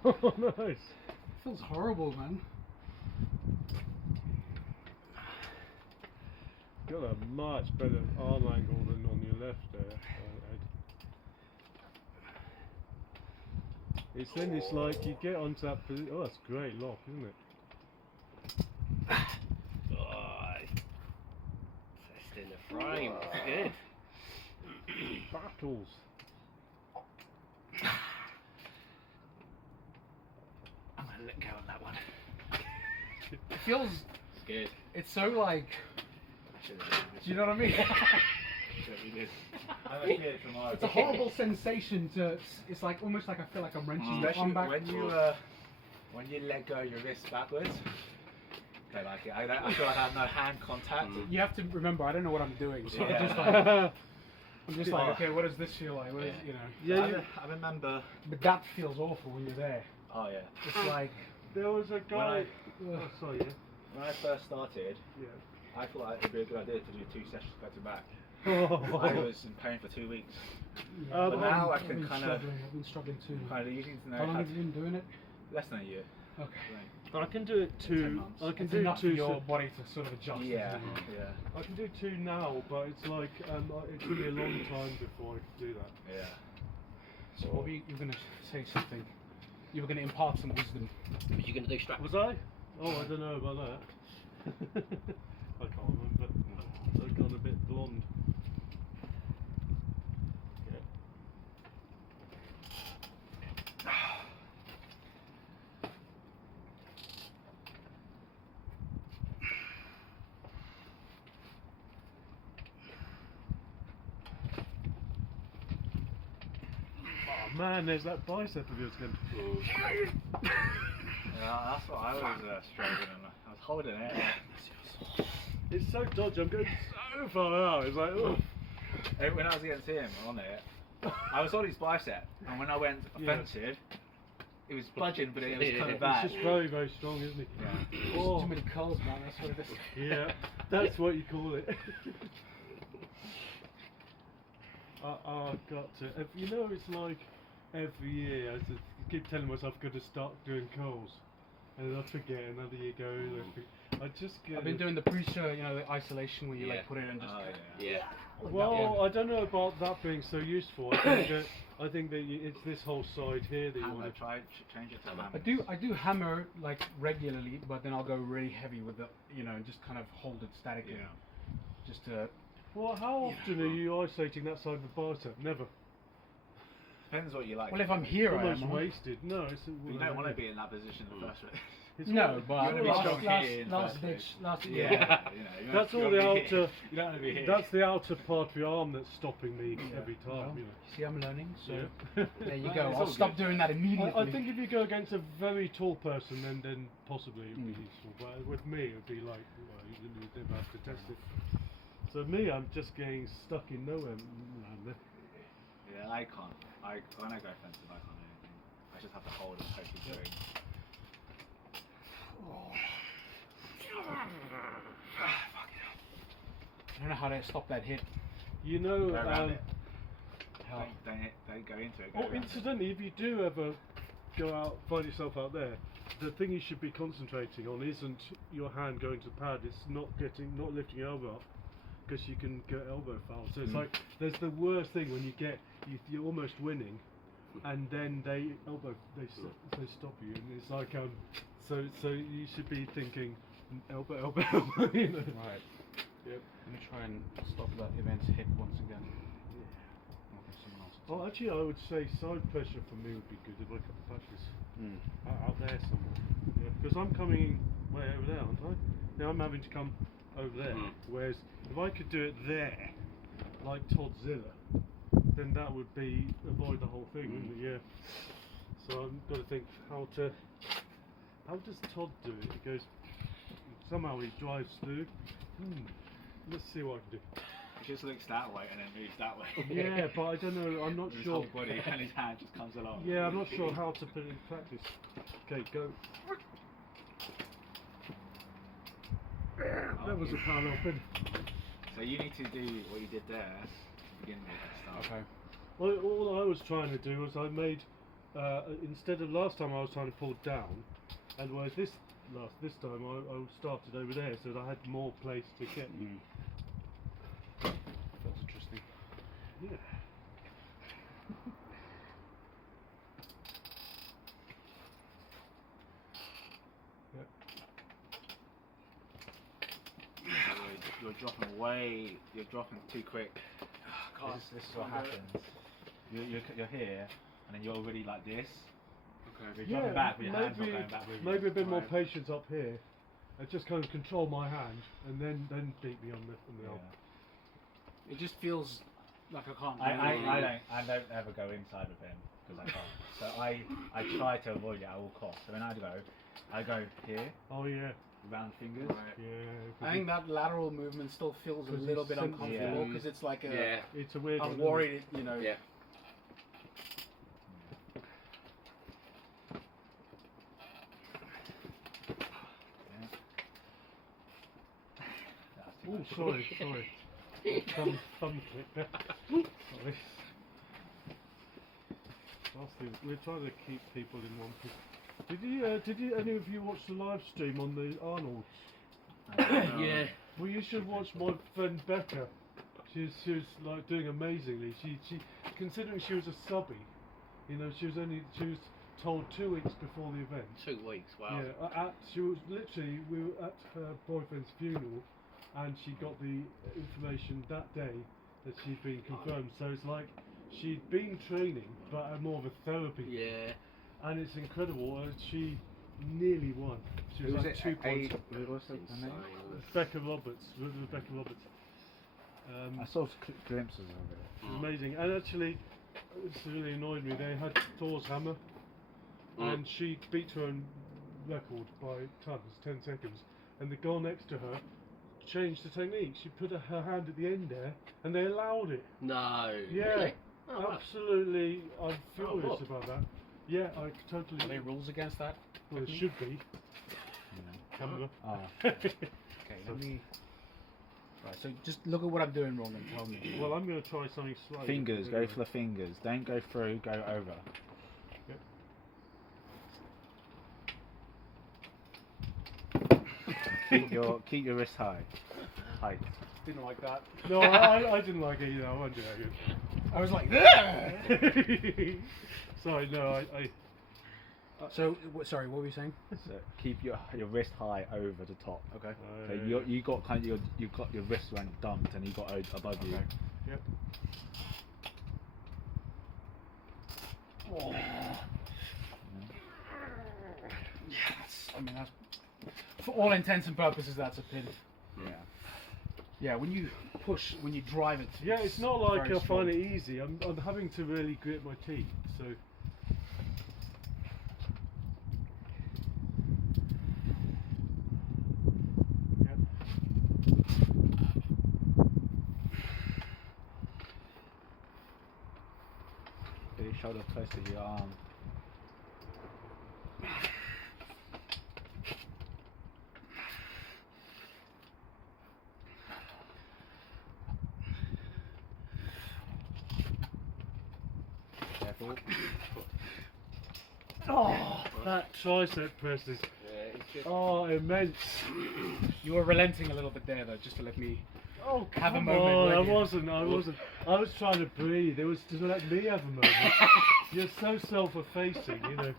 Oh, nice. Feels horrible, man. Got a much better arm angle than on your left there, Ed. It's like you get onto that position. Oh, that's great lock, isn't it? Testing the frame. That's good. Battles. I'm gonna let go on that one. It feels. It's good. It's so like. Do you know what I mean? It's a horrible sensation to. It's like almost like I feel like I'm wrenching the arm Especially back. when you let go your wrist backwards. I like it. I feel like I have no hand contact. You have to remember, I don't know what I'm doing, so Yeah. I'm just like, okay, what does this feel like? What is, you know? Yeah, I remember. But that feels awful when you're there. Oh yeah. It's like, there was a guy. When Oh, sorry. Yeah. When I first started, Yeah. I thought it'd be a good idea to do 2 sessions back to back. Oh. I was in pain for 2 weeks. But now I I've can been kind of struggling. I've been struggling too. using to know How long how have you been doing it? less than a year. Okay. I can do it 10 two. months. I can It's do enough for 2. your body to sort of adjust. Yeah, isn't it? yeah, I can do 2 now, but it's like it took me a long time before I could do that. yeah. So what were you were going to say something? You were going to impart some wisdom. Was you going to do strap? Was I? Oh, I don't know about that. I can't remember. I've gone a bit blonde. Yeah. Oh man, there's that bicep of yours again. Yeah, that's what I was struggling on. I was holding it. It's so dodgy. I'm going so far out. It's like, ugh. When I was against him on it, I was on his bicep, and when I went offensive, it was budging, but it was coming back. He's just very, very strong, isn't he? Yeah. Oh, Too many curls, man. That's what it is. yeah, that's what you call it. I've got to. You know, it's like every year I just keep telling myself I'm going to start doing curls, and then I forget. Another year goes. I just get. I've been doing the pre-show, you know, the isolation where you Yeah. like put it in and just. Oh, Yeah. Well, I don't know about that being so useful. I think that it's this whole side here that you Hammer, want to. try change it to hammer. I do hammer like regularly, but then I'll go really heavy with the, you know, and just kind of hold it statically. Yeah. Just to. Well, how often are you isolating that side of the bicep? Never. Depends what you like. Well, if I'm here, I Almost am. wasted. No, it's. You don't want to be in that position in the first place. It's No, all- but You wanna be strong here in last first ditch, place. last Yeah, yeah. you know, you That's don't all wanna the be here. outer. You don't want to be here. That's the outer part of your arm that's stopping me every time. Well, You know. See, I'm learning. So Yeah. there you Well, go. it's I'll all stop good. doing that immediately. I think if you go against a very tall person, then possibly it would be Mm. useful. But with me, it would be like, well, you never have to test it. So me, I'm just getting stuck in nowhere. Yeah, I can't. When I go offensive, I can't do anything. I just have to hold and hope he's doing. I don't know how to stop that hit. You know, Go around it. Hell. Don't go into it. Go oh, around it. incidentally, if you do ever go out, find yourself out there, the thing you should be concentrating on isn't your hand going to the pad. It's not lifting your elbow up, because you can get elbow foul. So it's like there's the worst thing when you're almost winning, and then they stop you, and it's like so you should be thinking elbow, you know. Right. Yep. Let me try and stop that event's hit once again. Well, actually, I would say side pressure for me would be good if I could practice out there somewhere. Yeah, because I'm coming way over there, aren't I? Now I'm having to come over there. Whereas if I could do it there, like Toddzilla, then that would be avoid the whole thing, wouldn't it? Yeah. So I've got to think how does Todd do it? He goes somehow he drives through. Let's see what I can do. He just looks that way and then moves that way. Yeah, but I don't know. I'm not His sure. whole body and his hand just comes along. Yeah, I'm not sure how to put it in practice. Okay, go. That was a parallel pin. So you need to do what you did there to begin with and stuff. Okay. Well, all I was trying to do was I made instead of last time I was trying to pull down, and whereas this time I started over there so that I had more place to get. That's interesting. Yeah. You're dropping too quick. This is what happens. You're here, and then you're already like this. Okay. You're dropping back, but your hand's not going back with you. Maybe a bit more patience up here, and just kind of control my hand, and then beat me on the elbow. It just feels like I can't. I don't ever go inside with him because I can't. So I try to avoid it at all costs. So when I go here. Oh yeah. Round fingers. Right. Yeah. I think that lateral movement still feels a little bit uncomfortable because it's like a. It's a weird. I'm one, worried, you know. Yeah. Oh, sorry. Thumb clip. Sorry. We're trying to keep people in one piece. Did you any of you watch the live stream on the Arnolds? Yeah. Well, you should watch my friend Becca. She was like doing amazingly. She considering she was a subby, you know, she was told 2 weeks before the event. 2 weeks. Wow. Yeah. She was literally, we were at her boyfriend's funeral, and she got the information that day that she'd been confirmed. So it's like she'd been training, but more of a therapy. Yeah. And it's incredible. She nearly won. She was like 2 points. Rebecca Roberts. I saw glimpses of it. It's amazing. And actually, it's really annoyed me. They had Thor's hammer, and she beat her own record by tons, 10 seconds. And the girl next to her changed the technique. She put her hand at the end there, and they allowed it. No. Yeah. Really? Oh, wow. Absolutely. I'm furious about that. Yeah, I totally. Are there rules against that? Well, there should be. Camera. Okay, let me. Right, so just look at what I'm doing wrong and tell me. Well, I'm going to try something slightly. Fingers, go for the fingers. Don't go through, go over. Yep. Keep your wrist high. Height. Didn't like that. No, I didn't like it either. I won't do that again. I was like, Sorry, no, So, sorry, what were you saying? So keep your wrist high over the top. Okay. So you got kind of you got your wrist around dumped and you got above you. Yep. Oh. Yes. I mean, that's for all intents and purposes, that's a pin. Yeah. Yeah, when you push, when you drive it. Yeah, it's not like very I strong. find it easy. I'm having to really grit my teeth. So. Get your shoulder close to your arm. Oh, that tricep press is immense. You were relenting a little bit there, though, just to let me. Oh, Have a come moment, on. won't you? I wasn't. I was trying to breathe. It was to let me have a moment. You're so self-effacing, you know.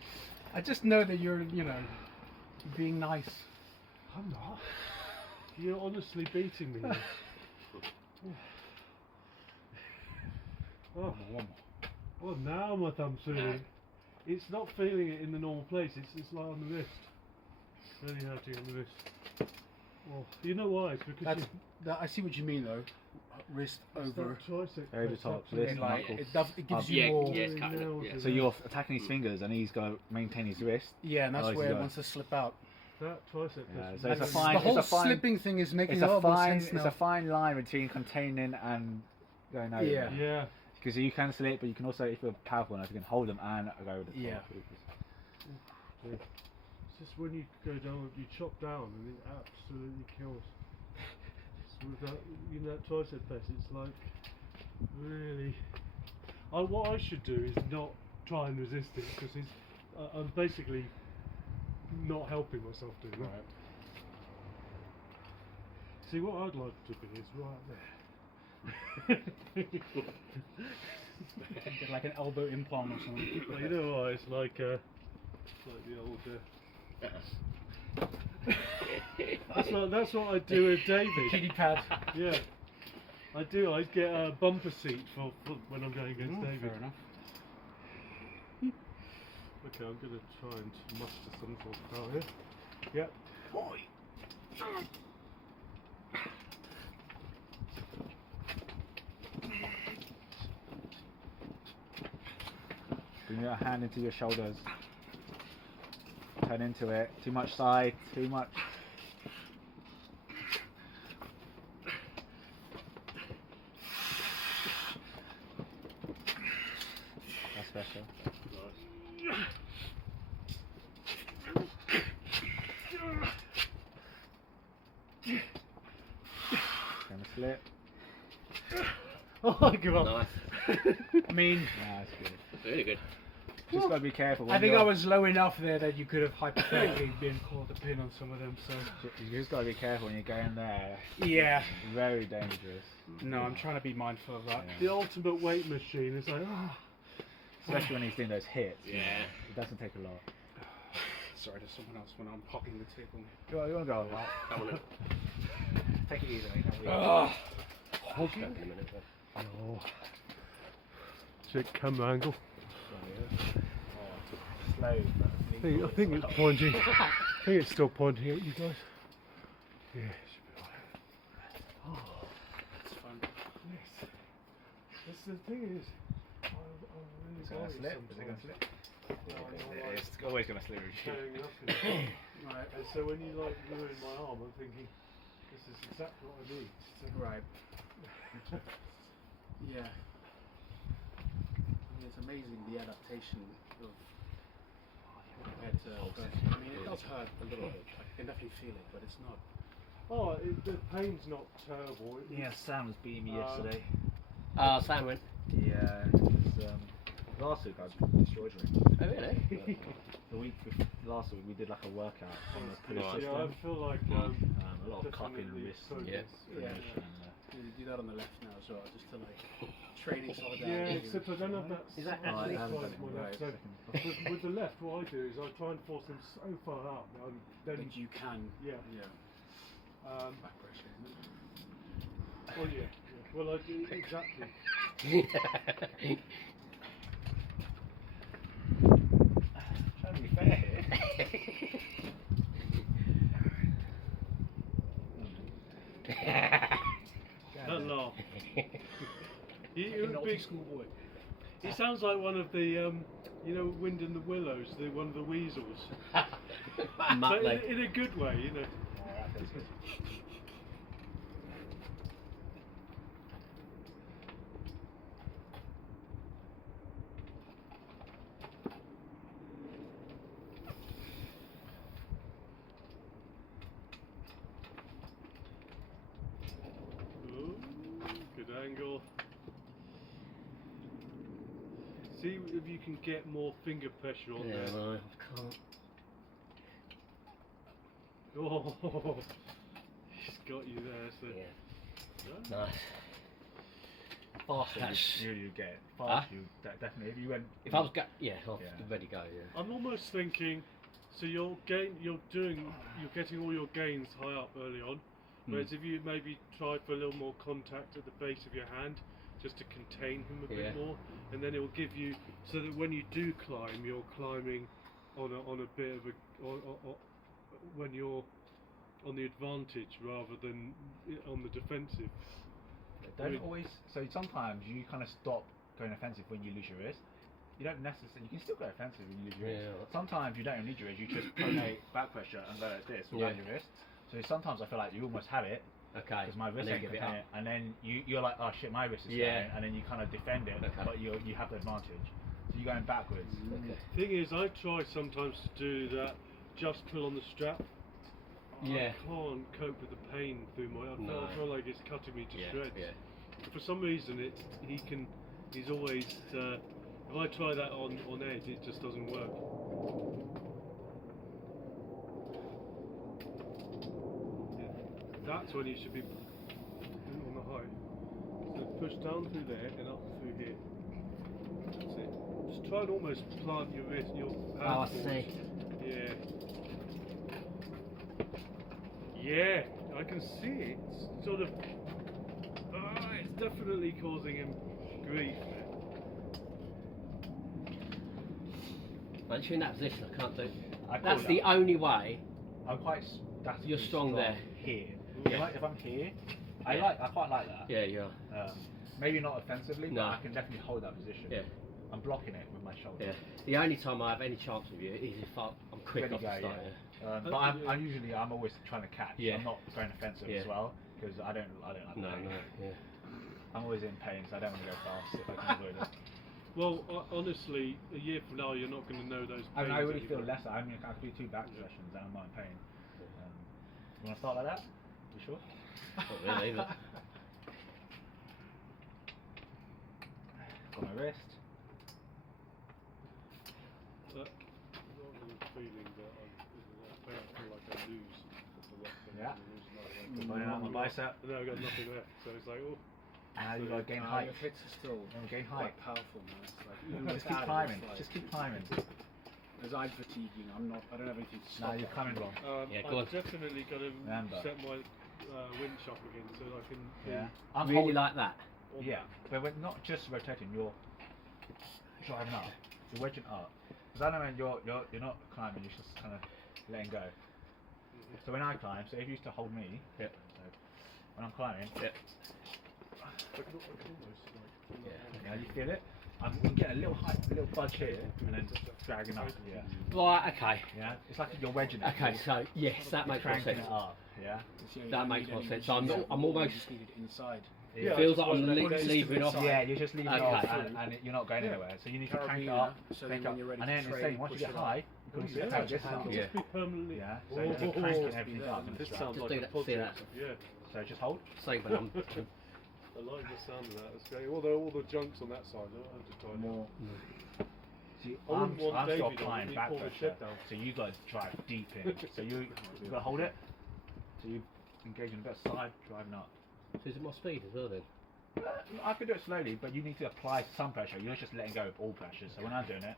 I just know that you're, being nice. I'm not. You're honestly beating me. Oh, well, now my thumb's feeling it. It's not feeling it in the normal place. It's like on the wrist. Really hurting on the wrist. Oh, you know why? It's because I see what you mean, though. Wrist over. Over the top, wrist, knuckle. It gives you Yeah, more. yeah, it's kind of, yeah. So you're attacking his fingers, and he's got to maintain his wrist. Yeah, and that's Oh, where it got- wants to slip out. That tricep Yeah, press. so it's a The fine. whole It's a fine. slipping thing is making It's a a lot more fine. sense It's now. a fine line between containing and going over. Yeah. Yeah. Because you can slip, but you can also, if you're powerful enough, you can hold them and go over the top. Yeah. It's just when you go down, you chop down, and it absolutely kills. So with that, that tricep press, it's like really. What I should do is not try and resist it because I'm basically not helping myself doing that. Right. See, what I'd like to be is right there. Get like an elbow implant or something. Well, you know what? It's like the old. That's what I do with David. Kitty pad. Yeah, I do. I get a bumper seat for when I'm going against David. Fair enough. Okay, I'm gonna try and muster some sort of power here. Yep. Bring your hand into your shoulders. Turn into it. Too much side. Too much. That's better. Gonna slip. Oh, I give up. Nice. I mean, Nah, that's good. Really good. Just gotta be careful. I when think you're- I was low enough there that you could have hypothetically been called a pin on some of them, so. You just gotta be careful when you're going there. Yeah. Very dangerous. No, I'm trying to be mindful of that. Yeah. The ultimate weight machine is like, Especially when he's doing those hits. Yeah. It doesn't take a lot. Sorry, there's someone else when I'm popping the table. You wanna go? Right? That one. Take it easy, mate. Ugh. Hogging. In a minute, but- oh. Check camera angle. Slow. I think it's pointing. I think it's still pointing at you guys. Yeah, it should be alright. Oh, It's fun. yes. That's the thing is, I'm really Is it gonna worried slip? Is it gonna sometimes. slip? No, I'm not like It's always gonna slip. showing up in it. Right. And so when you like ruin my arm, I'm thinking, this is exactly what I need. So, Right. Yeah. I mean, it's amazing the adaptation of compared to first. I mean, it does hurt a little bit. I can definitely feel it, but it's not. oh, the pain's not terrible. Yeah, Sam was beating me yesterday. Sam went. Yeah, it was, last week I destroyed him. Oh, really? The week before, last week we did like a workout on the pulley Right. Yeah, I system. feel like A lot of cupping and definitely wrist and Yeah. coordination. You do that on the left now as well, just to like training solidarity. yeah, except I don't have that. Is that side actually- I haven't side done of it. my left. Right. So with the left, what I do is I try and force them so far out, and then That you can. yeah. Back pressure. Isn't it? Well, yeah. Well, I do exactly. Trying to be fair here. Don't laugh. It would Naughty be. schoolboy. He sounds like one of the, Wind in the Willows, one of the weasels. But Muttley. in a good way, you know. Yeah, that feels good. Ooh, good angle. See if you can get more finger pressure on there. no, I can't. Oh, he's got you there. So. Yeah. No? Nice. Faster you get. Faster you definitely. If you went. If I was I'll ready to go. Yeah. I'm almost thinking. So you're getting all your gains high up early on. Whereas if you maybe try for a little more contact at the base of your hand, just to contain him a bit more, and then it will give you so that when you do climb, you're climbing on a bit of a when you're on the advantage rather than on the defensive. Don't always. So sometimes you kind of stop going offensive when you lose your wrist. You don't necessarily. You can still go offensive when you lose your wrist. Sometimes you don't even need your wrist. You just pronate back pressure and go like this without your wrist. So sometimes I feel like you almost have it. Okay. Because my wrist and ain't then give it containing up. it, and then you're like, oh shit, my wrist is going, and then you kind of defend it, but you have the advantage. So you're going backwards. Okay. Thing is, I try sometimes to do that. Just pull on the strap. I can't cope with the pain through my. I feel like it's cutting me to shreds. Yeah. For some reason, he's always. If I try that on edge, it just doesn't work. That's when you should be on the high. So push down through there and up through here. That's it. Just try and almost plant your wrist, your hand. Oh, I forward. see. Yeah. Yeah, I can see it. It's sort of. It's definitely causing him grief. Once you're in that position, I can't do. I call That's that. the only way. I'm quite. You're strong there. Here. Yeah. Like if I'm here, I quite like that. Yeah, you are. Maybe not offensively, but No. I can definitely hold that position. Yeah. I'm blocking it with my shoulder. Yeah. The only time I have any chance with you is if I'm quick Ready off go, the start. yeah. But I'm always trying to catch. Yeah. I'm not going offensive as well because I don't like No, pain. yeah. I'm always in pain, so I don't want to go fast if I can avoid it. Well, honestly, a year from now, you're not going to know those. I mean, I pains really feel anymore. less. I mean, I can do 2 back sessions and I'm not in pain. You want to start like that? You sure? Not really, but Got my wrist. I've got a feeling that I feel like I lose. Yeah. No, Pulling out my bicep. I've got nothing left. So it's like, oh. Now you gotta gain height. Your hits are still Gain height. quite powerful, man. It's like, even Just keep without it, climbing. it's like- Just keep climbing. As I'm fatiguing, I don't have anything to stop. No, you're coming wrong. Yeah, go I'm on. definitely going to Remember. set my winch up again so that I can. Yeah. I'm really holding. like that. Yeah, but we're not just rotating. You're driving up. You're wedging up. Because I know when you're not climbing, you're just kind of letting go. So when I climb, so if you used to hold me, so when I'm climbing, I can almost like. you feel it. I'm getting a little height, a little budge here, and then just dragging up. Yeah. Right, okay. Yeah. It's like you're wedging it. Okay, so yes, that makes more cranking sense. it up. Yeah. That makes more sense. So I'm almost. just need it inside. It feels like I'm just leaving off. Yeah, you're just leaving Okay. off and you're not going anywhere. So you need to crank it up, so crank then up. when you're ready And then to it's train, saying once you push get it up. high, you can also take this up. Yeah. Just be permanently. Yeah. So you're just cranking everything up. This and sounds Just like do a that, see project. that. Yeah. So just hold. Say when I'm. I like the sound of that. It's great. All the junks on that side. I have to try More. See, I wouldn't want I'm still David on applying when he back pulled the pressure, shed down. so you got to drive deep in. So you got to hold it. So you engage in a bit of side driving up. So is it more speed as well then? I could do it slowly, but you need to apply some pressure. You're not just letting go of all pressure. So when I'm doing it,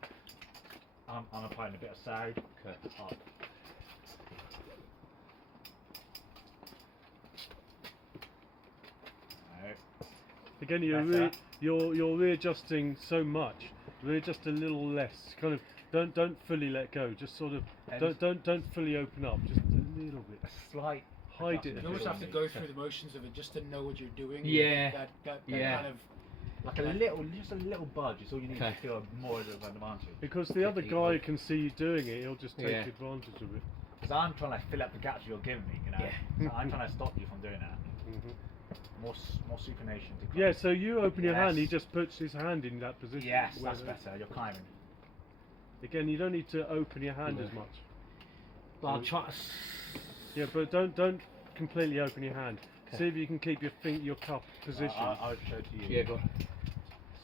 I'm applying a bit of side up. Right. Again, you're readjusting so much. Readjust a little less. Kind of don't fully let go. Just sort of don't fully open up. Just a little bit. A slight Hide it. adjustment. You almost have to go through the motions of it just to know what you're doing. Yeah. That Yeah. kind of. Like a little, just a little budge is all you need Okay. to feel more of an advantage. Because the other guy can see you doing it, he'll just take Yeah. advantage of it. Because I'm trying to fill up the gaps you're giving me, you know. Yeah. So I'm trying to stop you from doing that. More supination. To Yeah, so you open your hand, he Yes. just puts his hand in that position. Yes, where that's the- better. You're climbing. Again, you don't need to open your hand No. as much. But I'll try. Yeah, but don't completely open your hand. Okay. See if you can keep your cup position. I'll show it to you. Yeah, go on.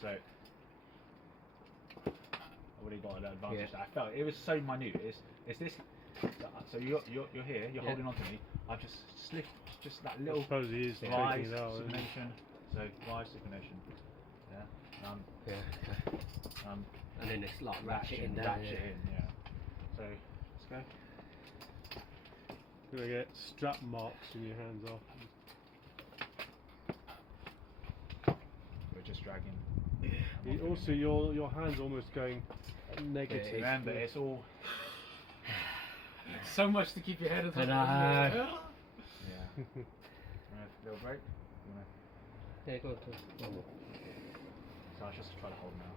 So already got an advantage. That I felt it was so minute. It's this. So you're here. You're holding on to me. I've just slipped just that little. I suppose he is taking rise, it out. Isn't he? supination. So rise, supination. Yeah. Yeah. And then it's like Ratchet ratcheting down. ratchet in. Yeah. So let's go. You're gonna get strap marks in your hands off. We're just dragging. Also, your hands almost going negative. Remember, it's all. So much to keep your head on. Ta-da. Yeah. Little break. Yeah, go on to one more. So I just try to hold now.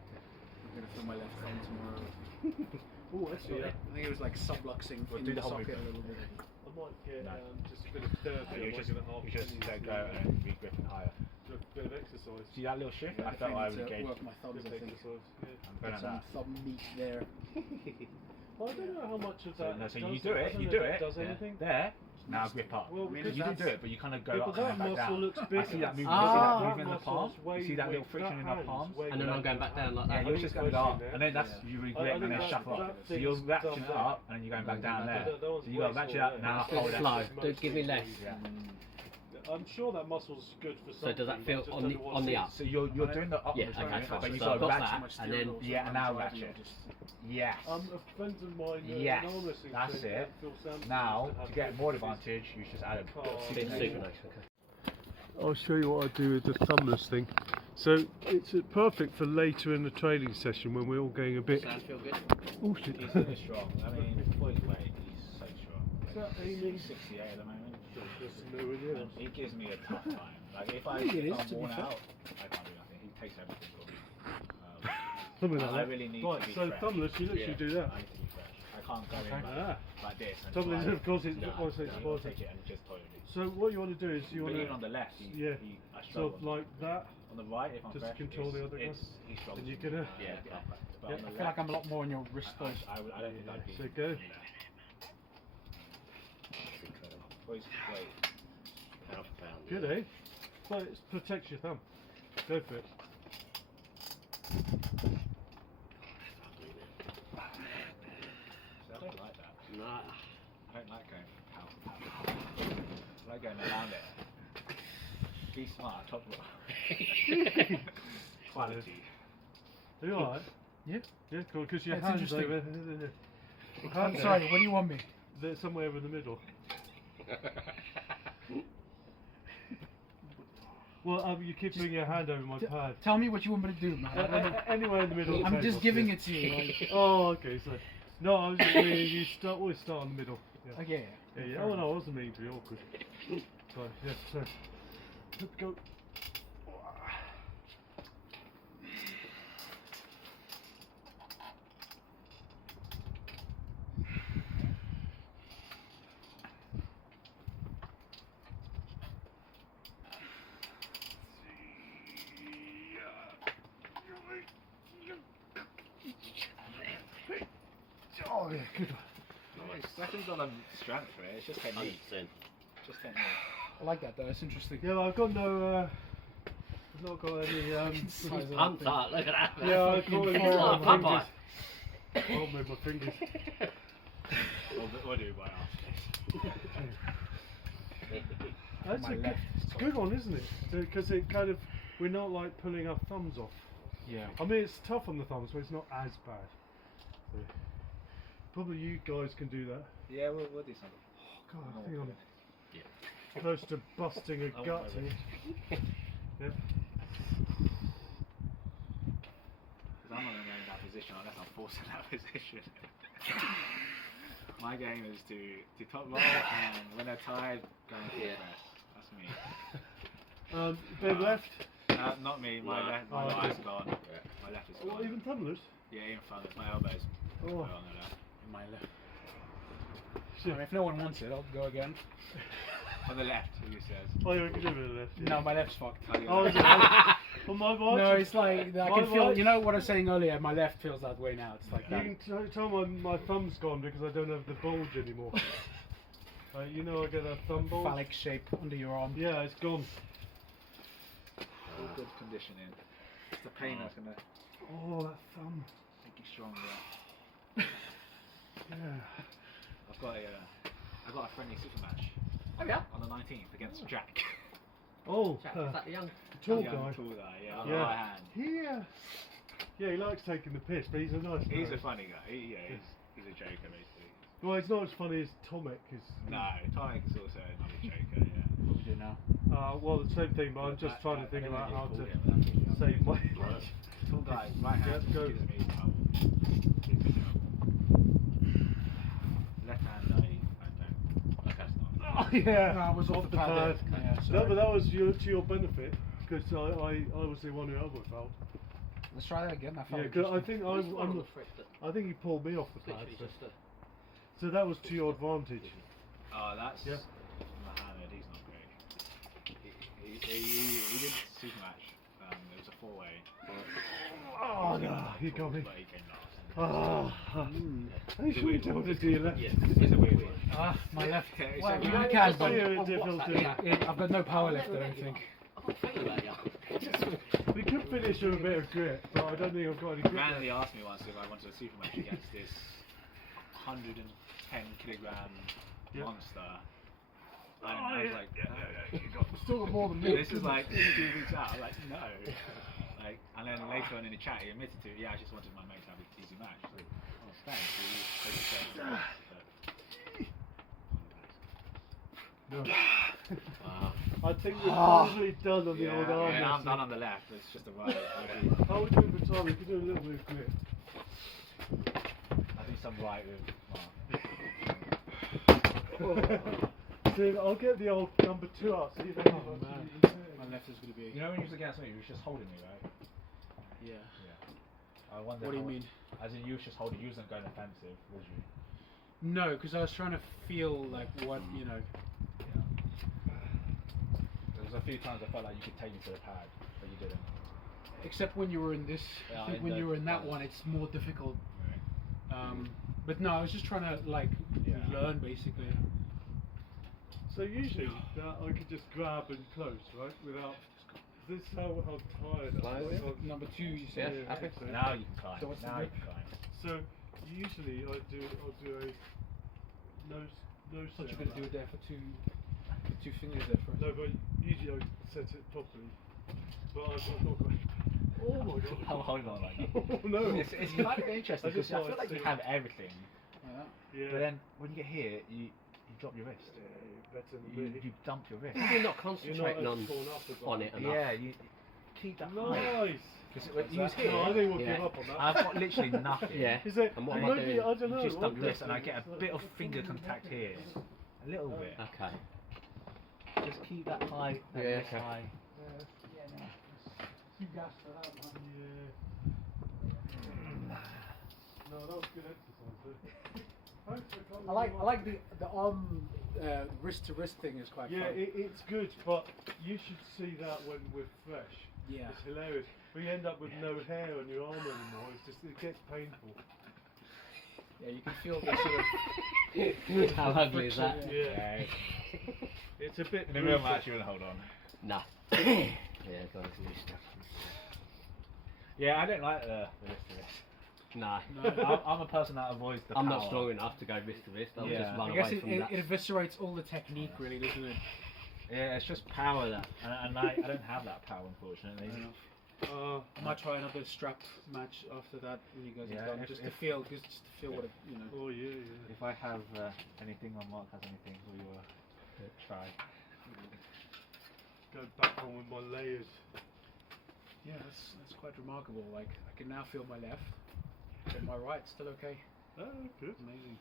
I'm gonna feel my left thumb tomorrow. Oh, that's Yeah. I think it was like subluxing We'll in do the the whole socket a movement. little bit. I might get No. just a bit of therapy. You I might just get a half let go and then re-grip it higher. a bit of exercise. See that little shift? Yeah, I felt I need to engaged. work my thumbs, Good I think. exercise. Yeah. I'm Get better some than that. thumb meat there. Well, I don't know how much of So, that. no, so does, you do I it, don't you know do if it. Does yeah. anything? There. Now grip up. Well, Because because you do that's- it, but you kind of go Yeah, up but and that then back muscle down. looks I bigger. see that movement. Ah. You see that That movement in the muscle's palms. way- You see that way- little friction in that the palms. hand's way And then I'm back. going back down like Yeah, that. you're just going to go up, and then that's Yeah. you I re-grip think and then that- shuffle that up. So thing's you're ratcheting done it there. up, and then you're going back down there. That one's So you got to way ratchet up sore, now. yeah. Hold it. Slow. Don't give me less. Yeah. I'm sure that muscle's good for So something. does that but feel just on don't the- know what on the it up? is. So you're doing the upwards Yeah, okay, movement, fine. but you So got I've to got ratchet. that, and then Yeah, and now ratchet. Yes. A friend of mine, Yes, an arm wrestling that's friend, it. Phil Sampson, Now, used have to get both more of his advantage, you just add a calves. Bit supination. super nice, okay. I'll show you what I do with the thumbless thing. So it's perfect for later in the training session when we're all getting a bit. Sound feel good? Oh shit! He's really strong. I mean, for his weight, he's so strong. Is that He's aiming? 68 at the moment. Just nowhere near us. He gives me a tough time. Like if I think it is, I'm to be worn fair. out, I can't do nothing. He takes everything from me. Something like I that. really need Right, to be so fresh. thumbless, you literally do that. I need to be fresh. I can't go in Ah. like this. And Trouble is, try- of course, it's no, obviously no, it's he'll important. take it and just toil it. So what you want to do is you But want even to on the left, I sort struggle. of like that. On the right, if I'm just fresh, control the other it's, he struggles. And you're with me. gonna- Yeah, But yeah. on the I feel like I'm a lot more on your wrist though. I don't think I'd be. So go. Wait. Pound for pound. Good, eh? Well, it protects your thumb. Go for it. See, I don't like that. Nah. I don't like going pound for pound. I like going around it. Be smart, top row. Quality. Are you alright? Yeah. Yeah, cool. Because your It's hands interesting. over. I'm sorry, what do you want me? They're somewhere over the middle. Well, you keep putting your hand over my pad. Tell me what you want me to do, man. I don't know. Anywhere in the middle. Of the I'm just table, giving yeah. it to you. Like, Oh, okay. So, no, I was just meaning you always start in the middle. Yeah. okay. Yeah, yeah. fair Oh enough. no, I wasn't meaning to be awkward. So, yeah. So, let's go. Oh yeah, good one. It's definitely got a strength for it. It's just technique. 100%. Just technique. I like that though. It's interesting. Yeah, well, I've got no. I've not got any. Size of that Pump thing. up, look at that. Yeah, I call it It's like a my pump fingers. up. I'll move my fingers. We'll do it by now. That's My a good, left. it's a good one, isn't it? Because it kind of, we're not like pulling our thumbs off. Yeah. I mean, it's tough on the thumbs, but it's not as bad. So, probably you guys can do that. Yeah, we'll do something. Oh God, I think I'm Yeah. close to busting a Oh, gut. my here. Yeah. Because I'm not going to go in that position unless I'm forced in that position. My game is to top roll and when they're tired, go and kick press. That's me. Big left. Not me. My No. left. My Oh, right's okay. gone. My left is Oh, gone. even tumblers. Yeah, even front. My elbows. Oh, On the left. My left. shit. If no one wants it, I'll go again. On the left, who says? Oh, yeah, we can do it with the left. Yeah. No, my left's fucked. Oh, is it? On my right? No, it's like I My can feel. right? You know what I was saying earlier? My left feels that way now. It's like You that. can tell my thumb's gone because I don't have the bulge anymore. You know I get a thumb bulge? Phallic shape under your arm. Yeah, it's gone. All good conditioning. It's the pain that's gonna. Oh, that thumb. particularly strong. Yeah. I've got a friendly super match Oh yeah. on the 19th against Jack. Oh, Jack, is that the young? tall Young, guy. tall guy, yeah, on the Yeah. right hand. Yeah, he likes taking the piss, but he's a nice guy. He's a funny guy. He's a joker basically. Well, he's not as funny as Tomek is. No, Tomek is also another joker. Yeah. What we do now? Well, the same thing, but I'm just trying to think about how to say save my. Tall guy, right hand Yeah, go. gives me trouble. Left hand, I don't. Like that's not. Oh yeah, No, I was off the pad. Yeah, No, sorry. but that was to your benefit because I was the one who overfelt. Let's try that again. I felt Yeah, 'cause I interesting. think Who's one of I'm the Fritz that I think he pulled me off the pad. literally just So that was to your advantage. Oh, that's Yeah. Mohammed. He's not great. He did super match. It was a 4-way. Oh no, he got me. But he came last. I should have told it to your left. yeah, it's a weird one. Ah, my left. Yeah, it's Well, a- you Yeah, can, it's but a difficulty. I've got no power left. I don't think. I'm not feeling that young. We could finish with a bit of grit, but I don't think I've got any grit. Randomly asked me once if I wanted a super match against this 110 kilogram Yeah. monster. And I was like, Still got more than no. This is like 2 weeks out. I'm like, no. Like, and then later on in the chat, he admitted to, yeah, I just wanted my mate to have an easy match. So, oh, thanks. I think we're probably done on the Yeah, old arm. yeah, I'm wrestling. done on the left. It's just a right. How are we doing for time? We could do a little bit of grit. I do some right with. So I'll get the old number 2 out. See if Oh, anyone's man. using it. My left is going to be. You know when you was against me, you was just holding me, right? Yeah. Yeah. I wonder. What do you how- mean? As in, you was just holding. You wasn't going offensive, was you? No, because I was trying to feel like what you know. Yeah. There was a few times I felt like you could take me to the pad, but you didn't. Except when you were in this. Yeah, I think in when the- you were in that one, it's more difficult. Right. But no, I was just trying to like Yeah. learn basically. So usually I could just grab and close, right? Without. This is how tired I am. Wow, Number 2, you Yeah, said. happy. So- Now you can climb. So what's the now you grip? can climb. So usually I'll do a no I thought you set were going to do it there for two fingers there first. No, but usually I set it properly. But I've not got. Oh my god! I'm holding on like that. Oh no! It's kind of interesting I just because I feel wanna like you see. have everything, Yeah. but then when you get here, you drop your wrist. Yeah, better than You, me. you dump your wrist. You're not You're not concentrating as on torn up as on I it am. enough. Yeah, you keep that high. Nice. Because when you was No, I here, think we'll Yeah. give up on that. I've got literally nothing. Yeah. Is it? And what am I maybe doing? I don't know. You just dump your what wrist, and I get a wrestling bit is of finger contact here, a little bit. Okay. Just keep that high, that Yeah, wrist okay. high. You gassed for that, man. Yeah. No, that was good exercise. Thanks for coming. I like the arm wrist to wrist thing is quite Yeah, fun. it's good, but you should see that when we're fresh. Yeah. It's hilarious. We end up with no hair on your arm anymore. It gets painful. Yeah, you can feel the sort of How ugly is that? friction, Yeah. It's a bit. In a real brutal. match, you want to hold on. Nah. Yeah, guys, new stuff. Yeah, I don't like the wrist to wrist. Nah. I'm a person that avoids the I'm power. not strong enough to go wrist to wrist. I'll Yeah. just run I guess away it, from it, that. it eviscerates all the technique, really, doesn't it? Yeah, it's just power that, and I don't have that power, unfortunately. I might try another strap match after that when you guys Yeah, are done, if- just if- to feel what it, you know. Oh yeah, yeah. If I have anything or Mark has anything, we will try. Go back on with my layers. Yeah, that's quite remarkable. Like I can now feel my left, but my right's still okay. Oh, good. Amazing.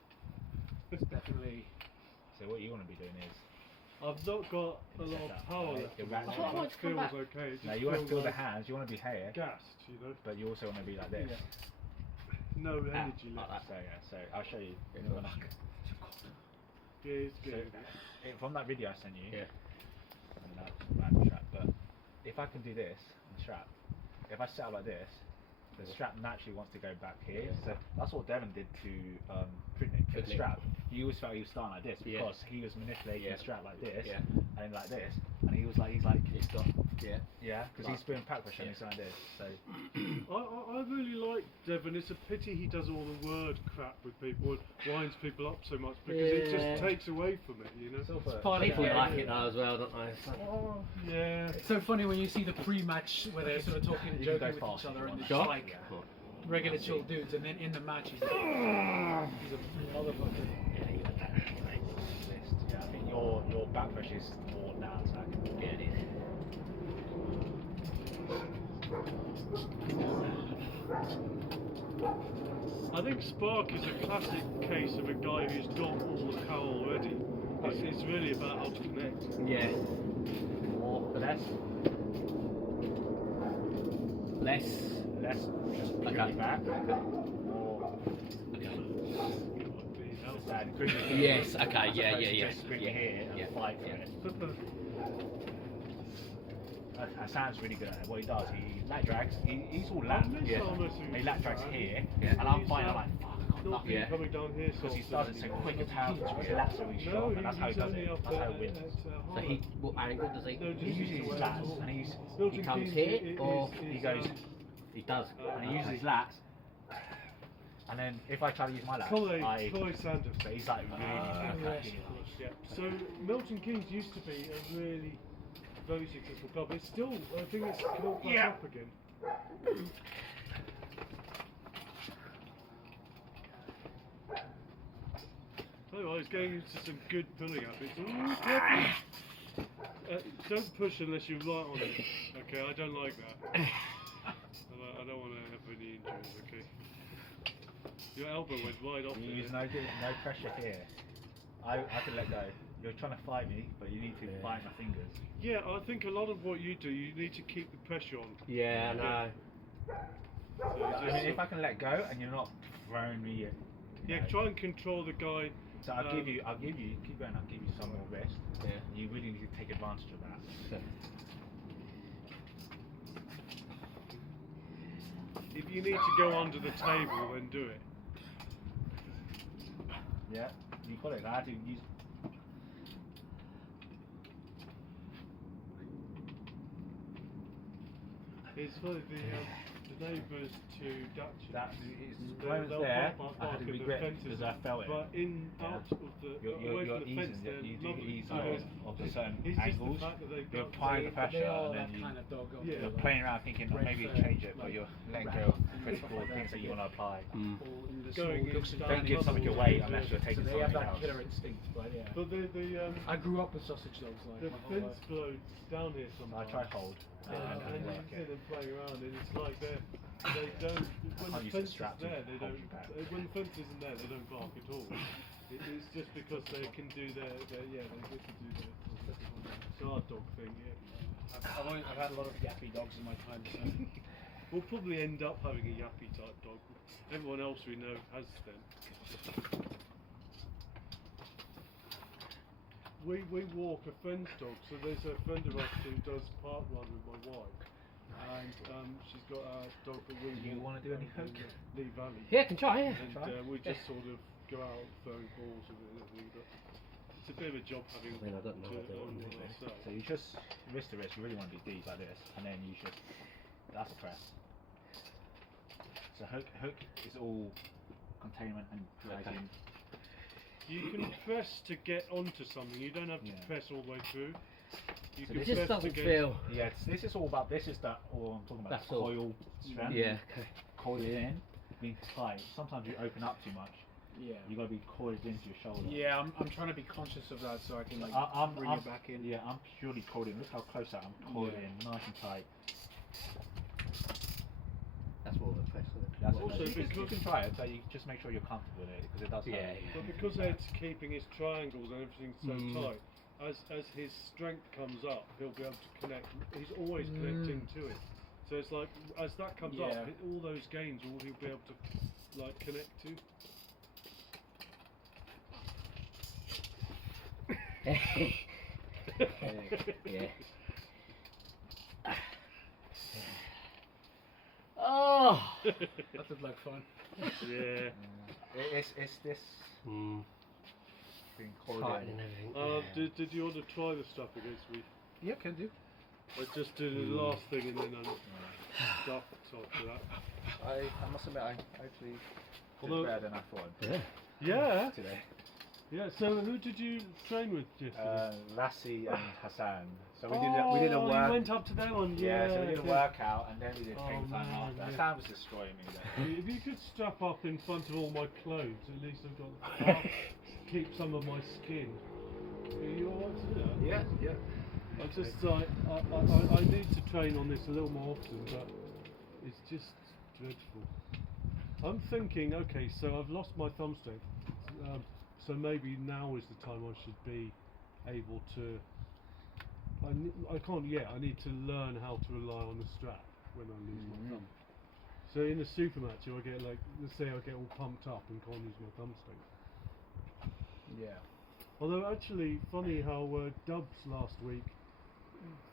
It's definitely. So what you want to be doing is, I've not got a lot of power left. Your in back my leg. arm. I thought It to come feels back. okay. It no, just you want to feels feel the like hands, you want to be here, gassed, you know. but you also want to be like this. Yeah. No energy like left. that. So I'll show you. Yeah, in go a on. minute. Yeah, it's So, good. from that video I sent you, Yeah. and that's strap, but if I can do this and strap, if I set up like this, the strap naturally wants to go back here. So that's what Devon did to Pridnick for the Pridnick. strap. He always felt he was starting like this Yeah. because he was manipulating Yeah. the strap like this Yeah. and like this, and he's like It's got. Yeah. Yeah, because he's doing back pressure and he's like this. So I really like Devon. It's a pity he does all the word crap with people and winds people up so much because it just takes away from it, you know. People like it though as well, don't they? So. Oh, yeah. It's so funny when you see the pre-match where they're sort of talking and You can joking go with each fast other if and you it's want. like regular chill dudes, and then in the match he's a motherfucker. yeah, I think your back pressure is more now attack. Yeah, it is. I think Spark is a classic case of a guy who's got all the power already. It's really about how to connect. Yeah. More, less. Just purely back. More. Yes, okay, yeah. Just bring it here and fight for it. That sounds really good. What he does, he lat drags. He's all lat. Yeah. He lat drags here, and I'm fighting. I'm like, fuck, I can't nothing. Yeah. Coming down here Because he does it so quick and powerful. His lats are really strong, and that's how he does it. That's how he wins. So what angle does he? He uses his lats, and He comes here, or he goes. he does. And he uses his lats. And then if I try to use my lats, Collie Sanders. but he's like really. Yeah. So Milton Keynes used to be a really very successful club. It's still, I think it's come back up again. Oh, he's getting into some good pulling habits. Don't push unless you're right on it. Okay, I don't like that. I don't want to have any injuries. Okay. Your elbow went right off. You use no pressure here. I can let go. You're trying to fight me, but you need to bite my fingers. Yeah, I think a lot of what you do, you need to keep the pressure on. Yeah, I know. So I mean, if I can let go and you're not throwing me. Yeah, try and control the guy. So I'll give you, keep going, I'll give you some more rest. Yeah. You really need to take advantage of that. If you need to go under the table, then do it. Yeah, you got it. I had to use. It's funny, the neighbours to Dutch. That is when I was there. I had to regret it because I felt it. But out of the away You're from the fence, easing. they're You do lovely. ease of the certain It's just angles. the fact that they've You're got applying the pressure They are and then that kind of dog. Yeah. you're playing around thinking, oh, maybe change it, but you're letting go of critical things that you want to apply. Don't give something away unless you're taking They have something that else. killer instinct, but yeah. But I grew up with sausage dogs. the Like my whole fence life. blows down here I sometimes. try hold. And you work see it. them playing around, and it's like they don't. When Can't the use the fence is strap to there, they hold don't. you back. When the fence isn't there, they don't bark at all. It's just because they can do they get to do their guard dog thing. Yeah. I've had a lot of yappy dogs in my time. So. We'll probably end up having a yappy type dog. Everyone else we know has them. We walk a fence dog, so there's a friend of ours who does park run with my wife, and she's got a dog that we Do you walk want to do any in hook? Lee Valley. Yeah, I can try, yeah. And we just sort of go out throwing balls with it and everything, but it's a bit of a job having I mean, I don't know to what they own want it to do. myself. So you just wrist to wrist, you really want to be deep like this, and then you just, that's a press. So hook is all containment and dragging. You can press to get onto something, you don't have to press all the way through. You So can this just press to doesn't get feel. Yeah, this is all about, this is that, all I'm talking about, That's all. coil strength. Yeah, okay. Coil it in, being tight. Sometimes you open up too much. Yeah. You got to be coiled into your shoulder. Yeah, I'm trying to be conscious of that so I can like I'm bring it back in. Yeah, I'm purely coiled in. Look how close I am. I'm coiled in, nice and tight. That's more of a press, isn't it? That's Also, also, you because- can try it, but you just make sure you're comfortable with it because it does. Yeah, hurt. But because Ed's keeping his triangles and everything so tight, as his strength comes up, he'll be able to connect. He's always connecting to it. So it's like, as that comes up, all those gains he'll be able to like connect to. Yeah. Oh! That looked like fun. Yeah. It's this being coiled Tight in. and everything. Did you want to try the stuff against me? Yeah, can do. I just do the last thing and then I'm stuffed after that. I must admit, I actually Although- did better than I thought. Yeah. Today. Yeah. So who did you train with yesterday? Lassie and Hassan. So we did a You work. went up to that one. Yeah, so we did a yeah. workout and then we did training time man, after. yeah. Hassan was destroying me there. If you could strap up in front of all my clothes, at least I've got keep some of my skin. Are you alright to do that? Yeah. I just I need to train on this a little more often, but it's just dreadful. I'm thinking, okay, so I've lost my thumb strength, so maybe now is the time I should be able to. I can't yet. I need to learn how to rely on the strap when I lose my thumb. So in a super match, I get like, let's say I get all pumped up and can't use my thumb strength. Yeah. Although actually, funny how Dubs last week